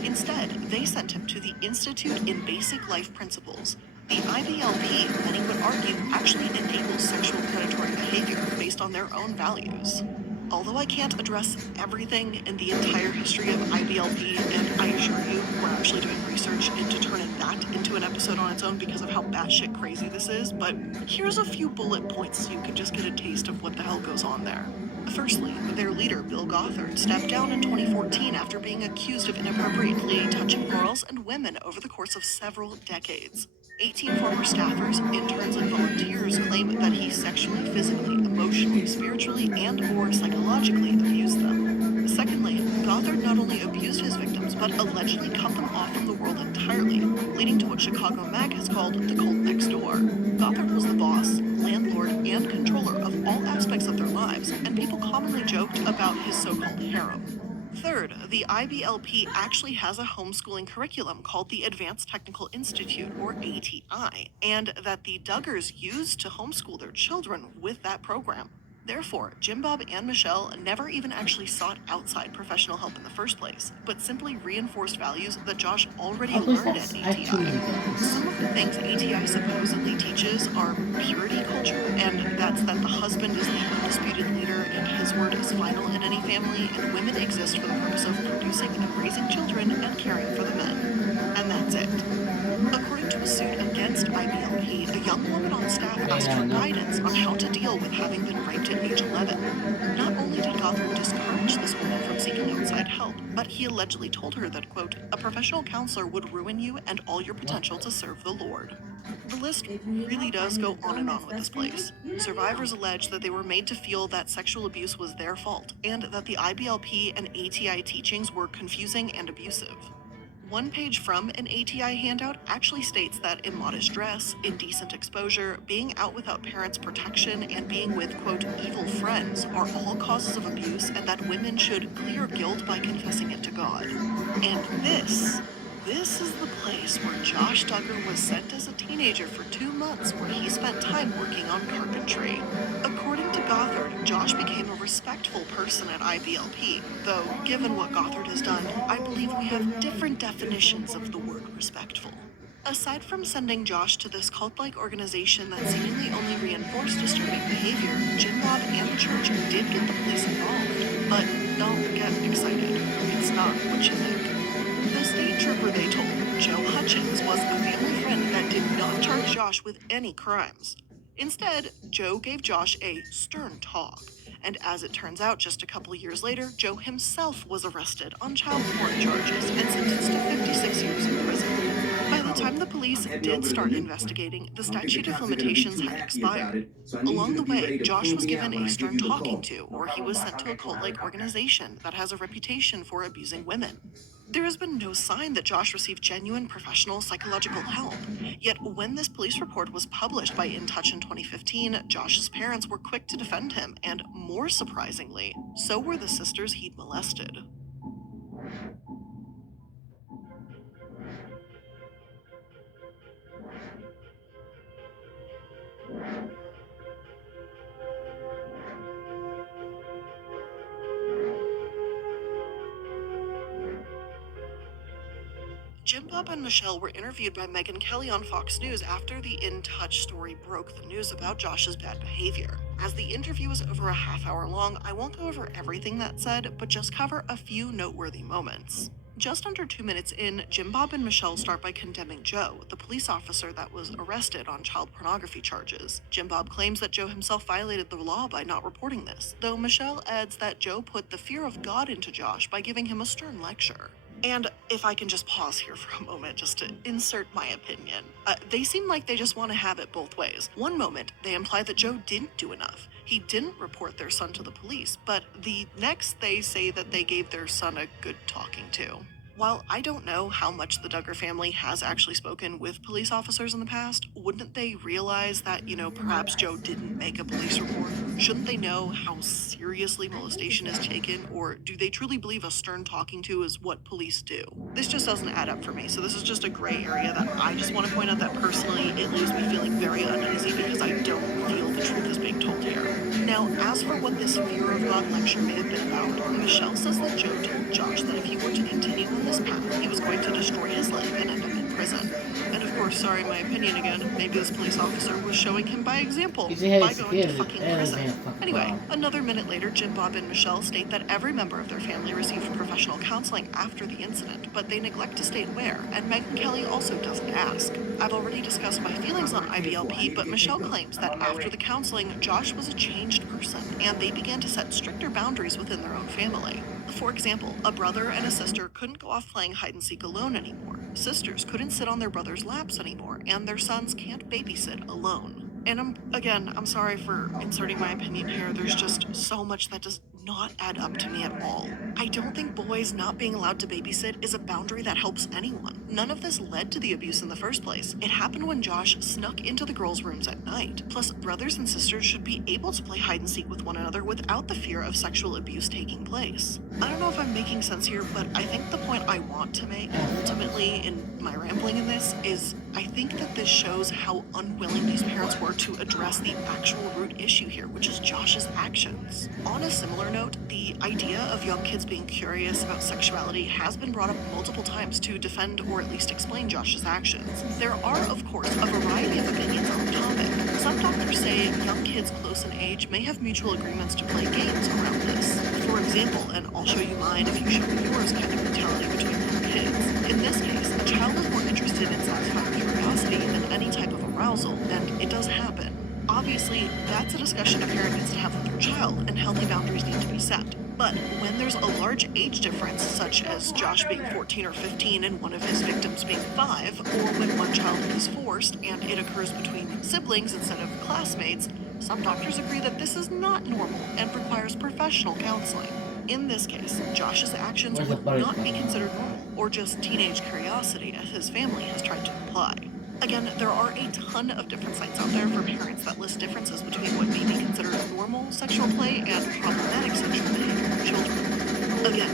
Instead, they sent him to the Institute in Basic Life Principles. The IBLP, many would argue, actually enables sexual predatory behavior based on their own values. Although I can't address everything in the entire history of IBLP, and I assure you, we're actually doing research into turning that into an episode on its own because of how batshit crazy this is, but here's a few bullet points so you can just get a taste of what the hell goes on there. Firstly, their leader, Bill Gothard, stepped down in 2014 after being accused of inappropriately touching girls and women over the course of several decades. 18 former staffers, interns, and volunteers claim that he sexually, physically, emotionally, spiritually, and/or psychologically abused them. Secondly, Gothard not only abused his victims, but allegedly cut them off from the world entirely, leading to what Chicago Mag has called the cult next door. Gothard was the boss, landlord, and controller of all aspects of their lives, and people commonly joked about his so-called harem. Third, the IBLP actually has a homeschooling curriculum called the Advanced Technical Institute, or ATI, and that the Duggars used to homeschool their children with that program. Therefore, Jim Bob and Michelle never even actually sought outside professional help in the first place, but simply reinforced values that Josh already learned at ATI. Some of the things ATI supposedly teaches are purity culture, and that's that the husband is the undisputed leader and his word is final in any family, and women exist for the purpose of producing and raising children and caring for the men. And that's it. According to a suit against IBLP, a young woman on staff asked for guidance on how to deal with having been raped at age 11. Not only did Gothard discourage this woman from seeking outside help, but he allegedly told her that, quote, a professional counselor would ruin you and all your potential to serve the Lord. The list really does go on and on with this place. Survivors allege that they were made to feel that sexual abuse was their fault, and that the IBLP and ATI teachings were confusing and abusive. One page from an ATI handout actually states that immodest dress, indecent exposure, being out without parents' protection, and being with, quote, evil friends are all causes of abuse, and that women should clear guilt by confessing it to God. And this is the place where Josh Duggar was sent as a teenager for 2 months, where he spent time working on carpentry. According to Gothard, Josh became a respectful person at IBLP, though given what Gothard has done, I believe we have different definitions of the word respectful. Aside from sending Josh to this cult-like organization that seemingly only reinforced disturbing behavior, Jim Bob and the church did get the police involved. But don't get excited. It's not what you think. The state trooper they told, Joe Hutchins, was a family friend that did not charge Josh with any crimes. Instead, Joe gave Josh a stern talk, and as it turns out, just a couple years later, Joe himself was arrested on child porn charges and sentenced to 56 years in prison. By the time the police did start investigating, the statute of limitations had expired. Along the way, Josh was given a stern talking to, or he was sent to a cult-like organization that has a reputation for abusing women. There has been no sign that Josh received genuine professional psychological help. Yet when this police report was published by In Touch in 2015, Josh's parents were quick to defend him, and more surprisingly, so were the sisters he'd molested. Jim Bob and Michelle were interviewed by Megyn Kelly on Fox News after the In Touch story broke the news about Josh's bad behavior. As the interview is over a half hour long, I won't go over everything that's said, but just cover a few noteworthy moments. Just under 2 minutes in, Jim Bob and Michelle start by condemning Joe, the police officer that was arrested on child pornography charges. Jim Bob claims that Joe himself violated the law by not reporting this, though Michelle adds that Joe put the fear of God into Josh by giving him a stern lecture. And if I can just pause here for a moment just to insert my opinion. They seem like they just want to have it both ways. One moment, they imply that Joe didn't do enough. He didn't report their son to the police, but the next they say that they gave their son a good talking to. While I don't know how much the Duggar family has actually spoken with police officers in the past, wouldn't they realize that, perhaps Joe didn't make a police report? Shouldn't they know how seriously molestation is taken, or do they truly believe a stern talking to is what police do? This just doesn't add up for me, so this is just a gray area that I just want to point out that personally it leaves me feeling very uneasy because I don't feel the truth is being told here. Now, as for what this fear of God lecture may have been about, Michelle says that Joe told Josh that if he were to continue on this path, he was going to destroy his life and end up in prison. And of course, Or sorry, my opinion again. Maybe this police officer was showing him by example, He's a by hate going to kid. fucking That is prison. a fucking Anyway, problem. another minute later, Jim Bob and Michelle state that every member of their family received professional counseling after the incident, but they neglect to state where, and Megyn Kelly also doesn't ask. I've already discussed my feelings on IBLP, but Michelle claims that after the counseling, Josh was a changed person, and they began to set stricter boundaries within their own family. For example, a brother and a sister couldn't go off playing hide and seek alone anymore. Sisters couldn't sit on their brothers' laps anymore, and their sons can't babysit alone. And I'm sorry for inserting my opinion here. There's just so much that does not add up to me at all. I don't think boys not being allowed to babysit is a boundary that helps anyone. None of this led to the abuse in the first place. It happened when Josh snuck into the girls' rooms at night. Plus, brothers and sisters should be able to play hide and seek with one another without the fear of sexual abuse taking place. I don't know if I'm making sense here, but I think the point I want to make, ultimately, in my rambling in this, is I think that this shows how unwilling these parents were to address the actual root issue here, which is Josh's actions. On a similar note, the idea of young kids being curious about sexuality has been brought up multiple times to defend or at least explain Josh's actions. There are, of course, a variety of opinions on the topic. Some doctors say young kids close in age may have mutual agreements to play games around this. For example, and I'll show you mine if you show me yours kind of mentality between young kids. In this case, a child is more interested in satisfying curiosity than any type of arousal, and it does happen. Obviously, that's a discussion a parent needs to have with their child, and healthy boundaries need to be set. But when there's a large age difference, such as Josh being 14 or 15 and one of his victims being 5, or when one child is forced and it occurs between siblings instead of classmates, some doctors agree that this is not normal and requires professional counseling. In this case, Josh's actions would not be considered normal or just teenage curiosity, as his family has tried to imply. Again, there are a ton of different sites out there for parents that list differences between what may be considered normal sexual play and problematic sexual behavior in children. Again,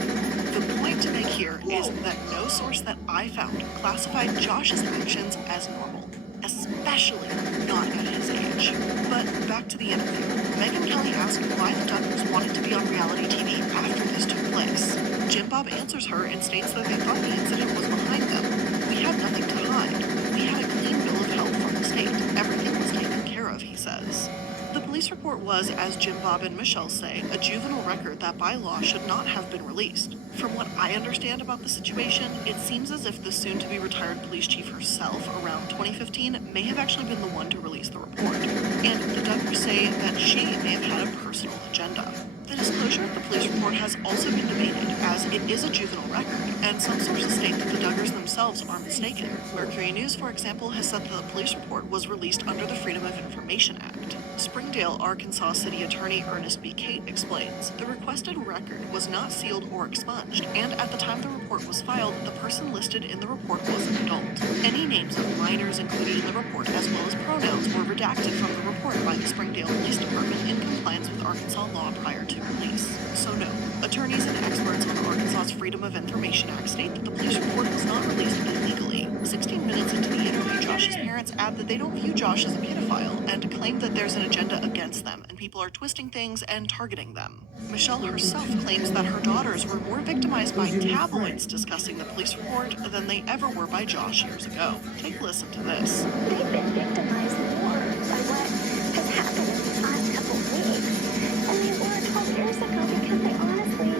the point to make here is that no source that I found classified Josh's actions as normal, especially not at his age. But back to the interview. Megyn Kelly asked why the Duggars wanted to be on reality TV after this took place. Jim Bob answers her and states that they thought the incident was behind them. We had nothing to hide. We had a clean bill of health from the state. Everything was taken care of, he says. The police report was, as Jim Bob and Michelle say, a juvenile record that by law should not have been released. From what I understand about the situation, it seems as if the soon-to-be retired police chief herself, around 2015, may have actually been the one to release the report. And the Duggars say that she may have had a personal agenda. The disclosure of the police report has also been debated, as it is a juvenile record, and some sources state that the Duggars themselves are mistaken. Mercury News, for example, has said that the police report was released under the Freedom of Information Act. Springdale, Arkansas City Attorney Ernest B. Cate explains, the requested record was not sealed or expunged, and at the time the report was filed, the person listed in the report was an adult. Any names of minors included in the report, as well as pronouns, were redacted from the report by the Springdale Police Department in compliance with Arkansas law prior to release. So no, attorneys and experts on Arkansas's Freedom of Information Act state that the police report was not released illegally. 16 minutes into the interview, Josh's parents add that they don't view Josh as a pedophile and claim that there's an agenda against them and people are twisting things and targeting them. Michelle herself claims that her daughters were more victimized by tabloids discussing the police report than they ever were by Josh years ago. Take a listen to this. They've been victimized more by what has happened in these last couple of weeks than they were 12 years ago because they honestly,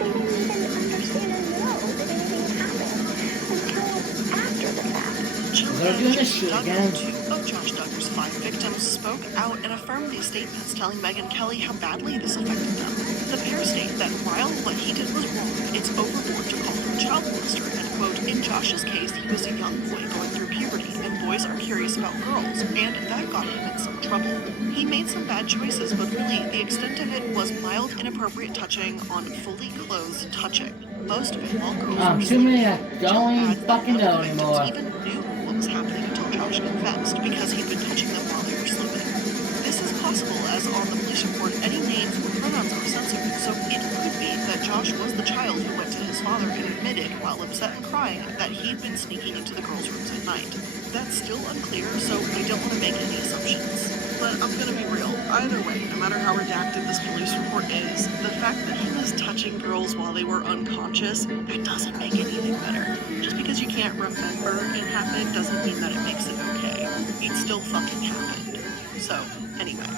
they didn't even understand and know that anything happened until after the fact. They're doing this shit again. Two of Josh Duggar's 5 victims spoke out and affirmed these statements, telling Megyn Kelly how badly this affected them. The pair state that while what he did was wrong, it's overboard to call him a child molester, and quote, in Josh's case, he was a young boy going through puberty, and boys are curious about girls, and that got him in some trouble. He made some bad choices, but really, the extent of it was mild, inappropriate touching on fully clothed touching. Most of it while girls were too many sleeping. don't Jill even adds that fucking none know of the anymore. victims even knew what was happening until Josh confessed, because he'd been touching them while they were sleeping. This is possible, as on the police report, any names or pronouns are censored, so it could be that Josh was the child who went to his father and admitted, while upset and crying, that he'd been sneaking into the girls' rooms at night. That's still unclear, so I don't want to make any assumptions. But I'm gonna be real. Either way, no matter how redacted this police report is, the fact that he was touching girls while they were unconscious, that doesn't make anything better. Just because you can't remember it happened doesn't mean that it makes it okay. It still fucking happened. So, anyway,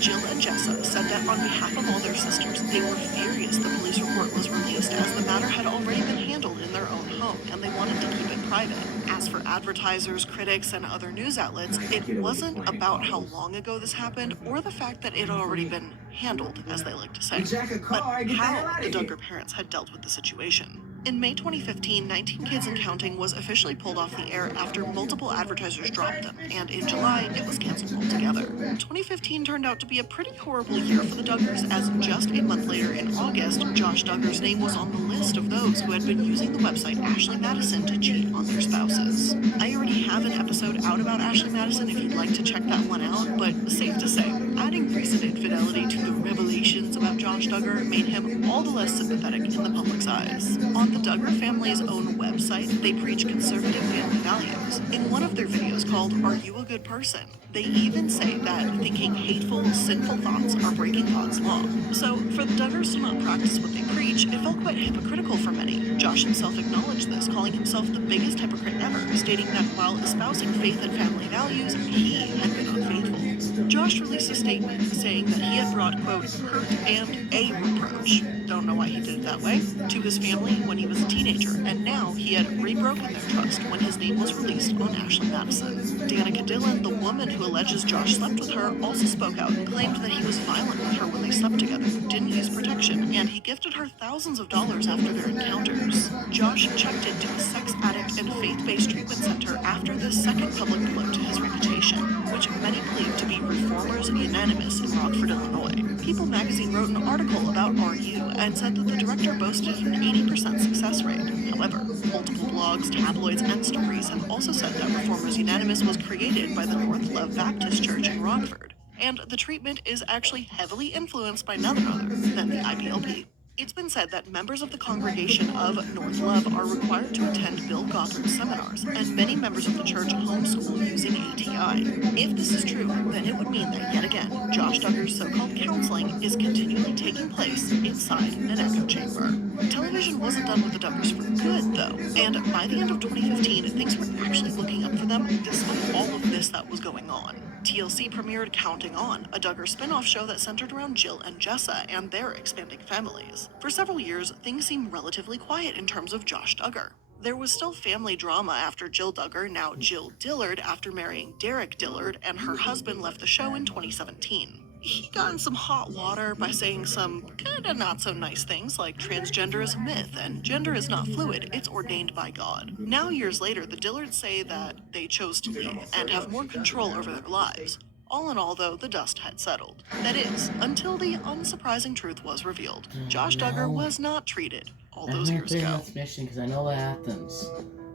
Jill and Jessa said that on behalf of all their sisters, they were furious the police report was released as the matter had already been handled in their own home and they wanted to keep it private. As for advertisers, critics, and other news outlets, it wasn't about how long ago this happened or the fact that it had already been handled, as they like to say, but how the Duggar parents had dealt with the situation. In May 2015, 19 Kids and Counting was officially pulled off the air after multiple advertisers dropped them, and in July, it was canceled altogether. 2015 turned out to be a pretty horrible year for the Duggars, as just a month later in August, Josh Duggar's name was on the list of those who had been using the website Ashley Madison to cheat on their spouses. I already have an episode out about Ashley Madison if you'd like to check that one out, but safe to say, adding recent infidelity to the revelations about Josh Duggar made him all the less sympathetic in the public's eyes. On the Duggar family's own website, they preach conservative family values. In one of their videos called Are You a Good Person?, they even say that thinking hateful, sinful thoughts are breaking God's law. So, for the Duggars to not practice what they preach, it felt quite hypocritical for many. Josh himself acknowledged this, calling himself the biggest hypocrite ever, stating that while espousing faith and family values, he had been unfaithful. Josh released a statement saying that he had brought, quote, hurt and a reproach, don't know why he did it that way, to his family when he was a teenager, and now he had rebroken their trust when his name was released on Ashley Madison. Danica Dillon, the woman who alleges Josh slept with her, also spoke out and claimed that he was violent with her when they slept together, didn't use protection, and he gifted her thousands of dollars after their encounters. Josh checked into a sex addict and faith-based treatment center after this second public blow to his reputation, which many believe to be Reformers Unanimous in Rockford, Illinois. People magazine wrote an article about RU and said that the director boasted an 80% success rate. However, multiple blogs, tabloids, and stories have also said that Reformers Unanimous was created by the North Love Baptist Church in Rockford, and the treatment is actually heavily influenced by none other than the IBLP. It's been said that members of the congregation of North Love are required to attend Bill Gothard's seminars, and many members of the church homeschool using ATI. If this is true, then it would mean that yet again, Josh Duggar's so-called counseling is continually taking place inside an echo chamber. Television wasn't done with the Duggars for good, though, and by the end of 2015, things were actually looking up for them despite all of this that was going on. TLC premiered Counting On, a Duggar spin-off show that centered around Jill and Jessa and their expanding families. For several years, things seemed relatively quiet in terms of Josh Duggar. There was still family drama after Jill Duggar, now Jill Dillard, after marrying Derek Dillard, and her husband left the show in 2017. He got in some hot water by saying some kinda not so nice things like transgender is a myth and gender is not fluid, it's ordained by God. Now years later, the Dillards say that they chose to leave and have more control over their lives. All in all, though, the dust had settled. That is, until the unsurprising truth was revealed. Josh Duggar was not treated all those years ago. Because I know what happens.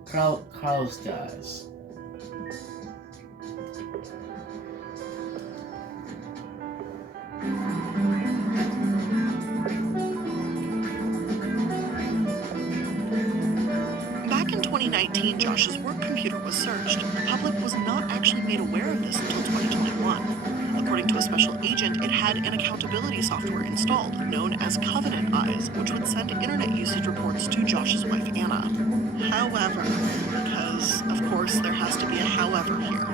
Carlos dies. Back in 2019, Josh's work computer was searched. The public was not actually made aware of this until 2021. According to a special agent, it had an accountability software installed, known as Covenant Eyes, which would send internet usage reports to Josh's wife, Anna. However, because, of course, there has to be a however here,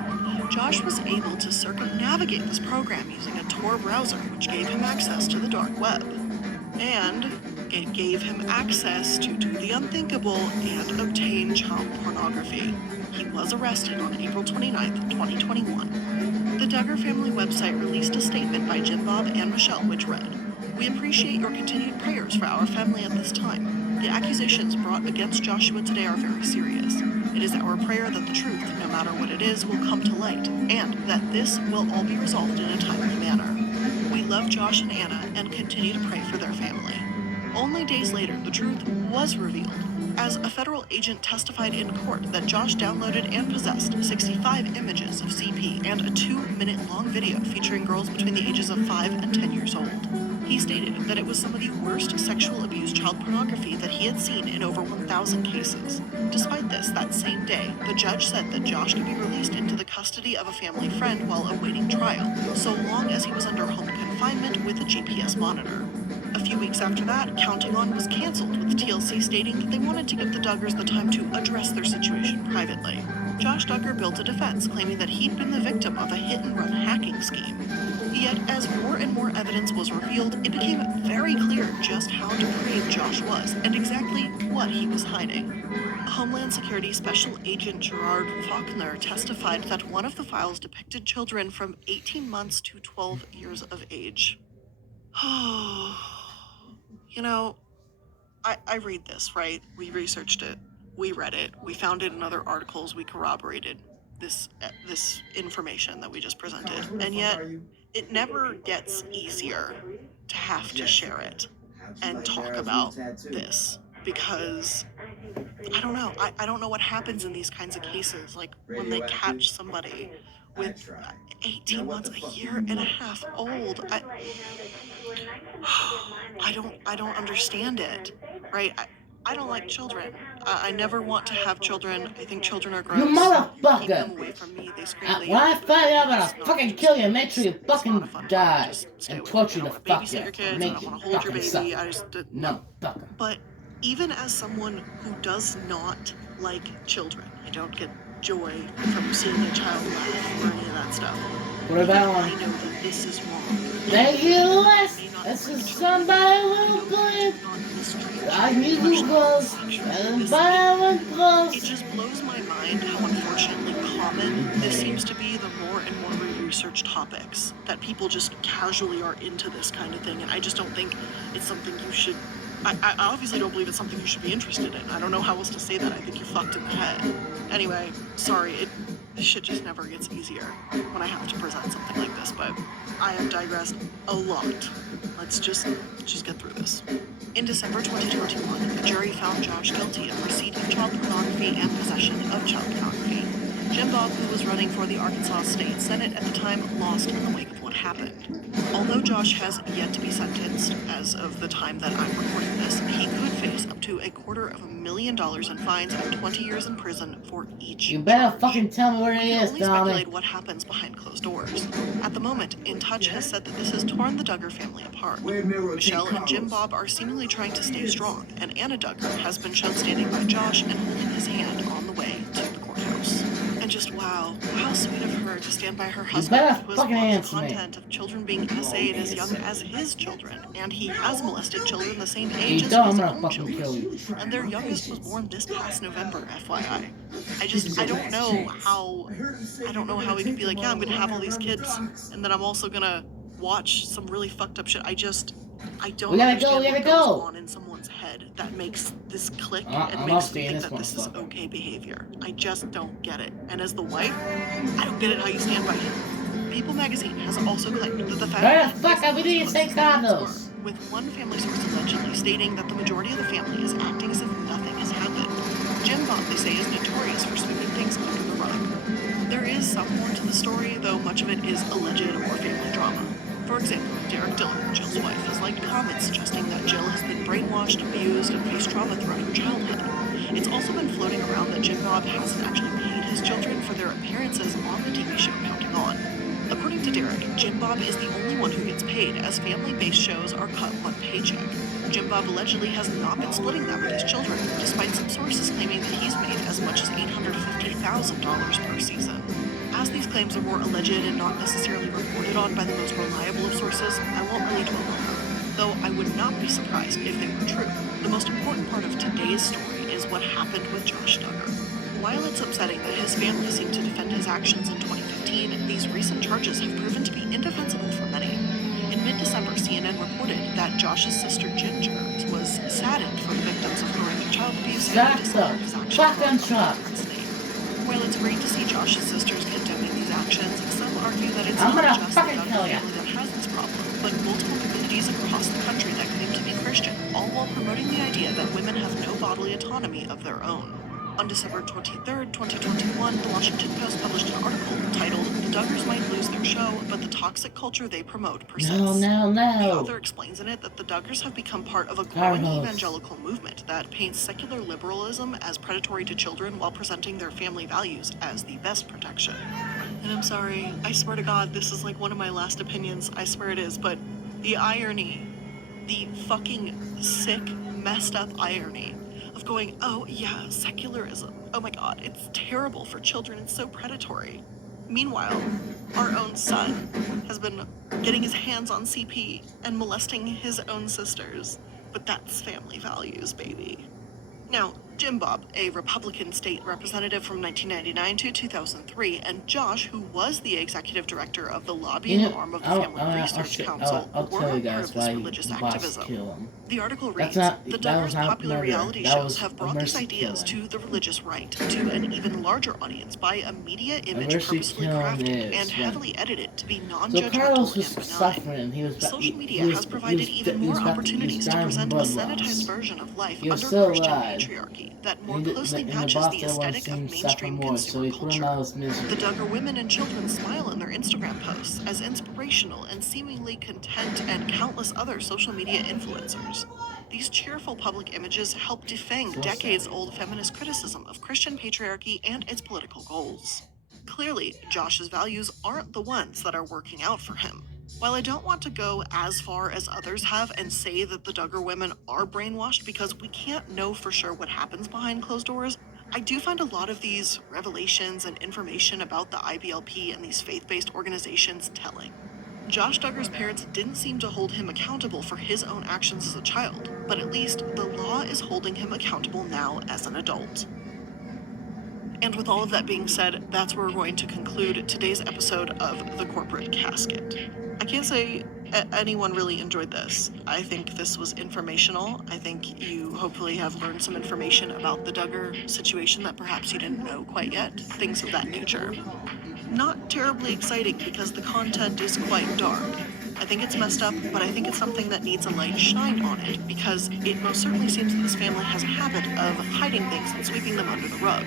Josh was able to circumnavigate this program using a Tor browser, which gave him access to the dark web. And it gave him access to do the unthinkable and obtain child pornography. He was arrested on April 29th, 2021. The Duggar family website released a statement by Jim Bob and Michelle, which read, "We appreciate your continued prayers for our family at this time. The accusations brought against Joshua today are very serious. It is our prayer that the truth, no matter what it is, will come to light, and that this will all be resolved in a timely manner. We love Josh and Anna and continue to pray for their family." Only days later, the truth was revealed, as a federal agent testified in court that Josh downloaded and possessed 65 images of CP and a 2-minute long video featuring girls between the ages of 5 and 10 years old. He stated that it was some of the worst sexual abuse child pornography that he had seen in over 1,000 cases. Despite this, that same day, the judge said that Josh could be released into the custody of a family friend while awaiting trial, so long as he was under home confinement with a GPS monitor. A few weeks after that, Counting On was canceled, with TLC stating that they wanted to give the Duggars the time to address their situation privately. Josh Duggar built a defense, claiming that he'd been the victim of a hit-and-run hacking scheme. Yet, as more and more evidence was revealed, it became very clear just how depraved Josh was and exactly what he was hiding. Homeland Security Special Agent Gerard Faulkner testified that one of the files depicted children from 18 months to 12 years of age. You know, I read this, right? We researched it. We read it. We found it in other articles. We corroborated this information that we just presented. And yet, it never gets easier to have to share it and talk about this, because I don't know. I don't know what happens in these kinds of cases, like when they catch somebody with 18 months, a year and a half old. I don't understand it, right? I don't like children. I never want to have children. I think children are gross. You motherfucker! Keep them away from me. They scream. When I find out, I'm gonna fucking kill you. Make sure you fucking die and torture the fuck babysit your out. kids. I Make don't you want to hold your fucking baby. suffer. I just No, fucker. But even as someone who does not like children, I don't get joy from seeing a child laugh or any of that stuff. What about I one? know that this is wrong. Thank you, Les. This is somebody who believe. I need Googles and violent It close. just blows my mind how unfortunately common this seems to be the more and more we research topics, that people just casually are into this kind of thing, and I just don't think it's something you should. I obviously don't believe it's something you should be interested in. I don't know how else to say that. I think you're fucked in the head. Anyway, sorry, this shit just never gets easier when I have to present something like this, but I have digressed a lot. Let's just get through this. In December 2021, a jury found Josh guilty of receipt of child pornography and possession of child pornography. Jim Bob, who was running for the Arkansas State Senate at the time, lost in the wake of what happened. Although Josh has yet to be sentenced, as of the time that I'm recording this, he could face up to $250,000 in fines and 20 years in prison for each. You better fucking tell me where he is, only Tommy. speculate what happens behind closed doors. At the moment, In Touch has said that this has torn the Duggar family apart. Michelle and Jim Bob are seemingly trying to stay strong, and Anna Duggar has been shown standing by Josh and holding his hand on the way to the courthouse. And just wow, how sweet of her to stand by her husband, better who has fucking watched answer me. content of children being NSA'd as young as his children, and he has molested children the same You age as don't, his I'm gonna own fucking children. kill you. And their youngest was born this past November, FYI. I don't know how we could be like, yeah, I'm gonna have all these kids, and then I'm also gonna watch some really fucked up shit. I don't We gotta understand go, we what gotta go. goes on in someone's head that makes this click I'm and not makes them seeing think this that this is motherfucker. okay behavior. I just don't get it. And as the wife, I don't get it how you stand by him. People magazine has also claimed that the Where fact the fuck are we doing say condos? with one family source allegedly stating that the majority of the family is acting as if nothing has happened. Jim Bob, they say, is notorious for sweeping things under the rug. There is some more to the story, though much of it is alleged or family drama. For example, Derek Diller, Jill's wife, has liked comments suggesting that Jill has been brainwashed, abused, and faced trauma throughout her childhood. It's also been floating around that Jim Bob hasn't actually paid his children for their appearances on the TV show Counting On. According to Derek, Jim Bob is the only one who gets paid, as family-based shows are cut one paycheck. Jim Bob allegedly has not been splitting that with his children, despite some sources claiming that he's made as much as $850,000 per season. As these claims are more alleged and not necessarily reported on by the most reliable of sources, I won't really dwell on them, though I would not be surprised if they were true. The most important part of today's story is what happened with Josh Duggar. While it's upsetting that his family seemed to defend his actions in 2015, these recent charges have proven to be indefensible for many. In mid-December, CNN reported that Josh's sister Ginger was saddened for the victims of horrific child abuse and dishonored his actions. While it's great to see Josh's sisters condemning these actions, some argue that it's I'm not gonna just the fucking Duggar kill ya. family that has this problem, but multiple communities across the country that claim to be Christian, all while promoting the idea that women have no bodily autonomy of their own. On December 23rd, 2021, the Washington Post published an article titled, "The Duggars Might Lose Their Show, but the Toxic Culture They Promote Persists." No. The author explains in it that the Duggars have become part of a growing Carlos. evangelical movement that paints secular liberalism as predatory to children while presenting their family values as the best protection. And I'm sorry, I swear to God, this is like one of my last opinions, I swear it is, but the irony, the fucking sick, messed up irony of going, oh yeah, secularism, oh my God, it's terrible for children, it's so predatory. Meanwhile, our own son has been getting his hands on CP and molesting his own sisters. But that's family values, baby. Now, Jim Bob, a Republican state representative from 1999 to 2003, and Josh, who was the executive director of the lobbying arm of the Family Research Council, were tell you a part guys of this why religious Boss activism. killed him. The article That's reads, not- the that Duggars' was not popular murder. reality That shows was have a brought these mercy ideas killing. to the religious right, to an even larger audience by a media image mercy purposefully killing crafted is and when- heavily edited to be So non-judgmental Carlos was and benign. suffering. He was Social media he was- has he provided was- even he was more about- he was opportunities to dying from present a blood sanitized loss. version of life He was under still Christian alive. patriarchy that more And the- closely and the matches boss the that one aesthetic of seemed to suffer mainstream more, so he consumer put him out of culture. his misery. The Duggar women and children smile in their Instagram posts as inspirational and seemingly content, and countless other social media influencers. These cheerful public images help defang So decades-old feminist criticism of Christian patriarchy and its political goals. Clearly, Josh's values aren't the ones that are working out for him. While I don't want to go as far as others have and say that the Duggar women are brainwashed because we can't know for sure what happens behind closed doors, I do find a lot of these revelations and information about the IBLP and these faith-based organizations telling. Josh Duggar's parents didn't seem to hold him accountable for his own actions as a child, but at least the law is holding him accountable now as an adult. And with all of that being said, that's where we're going to conclude today's episode of The Corporate Casket. I can't say anyone really enjoyed this. I think this was informational. I think you hopefully have learned some information about the Duggar situation that perhaps you didn't know quite yet, things of that nature. Not terribly exciting because the content is quite dark. I think it's messed up, but I think it's something that needs a light shined on it because it most certainly seems that this family has a habit of hiding things and sweeping them under the rug.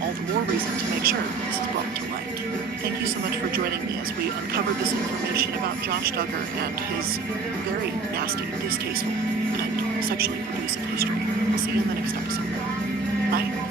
All the more reason to make sure this is brought to light. Thank you so much for joining me as we uncovered this information about Josh Duggar and his very nasty, distasteful, and sexually abusive history. I'll see you in the next episode. Bye.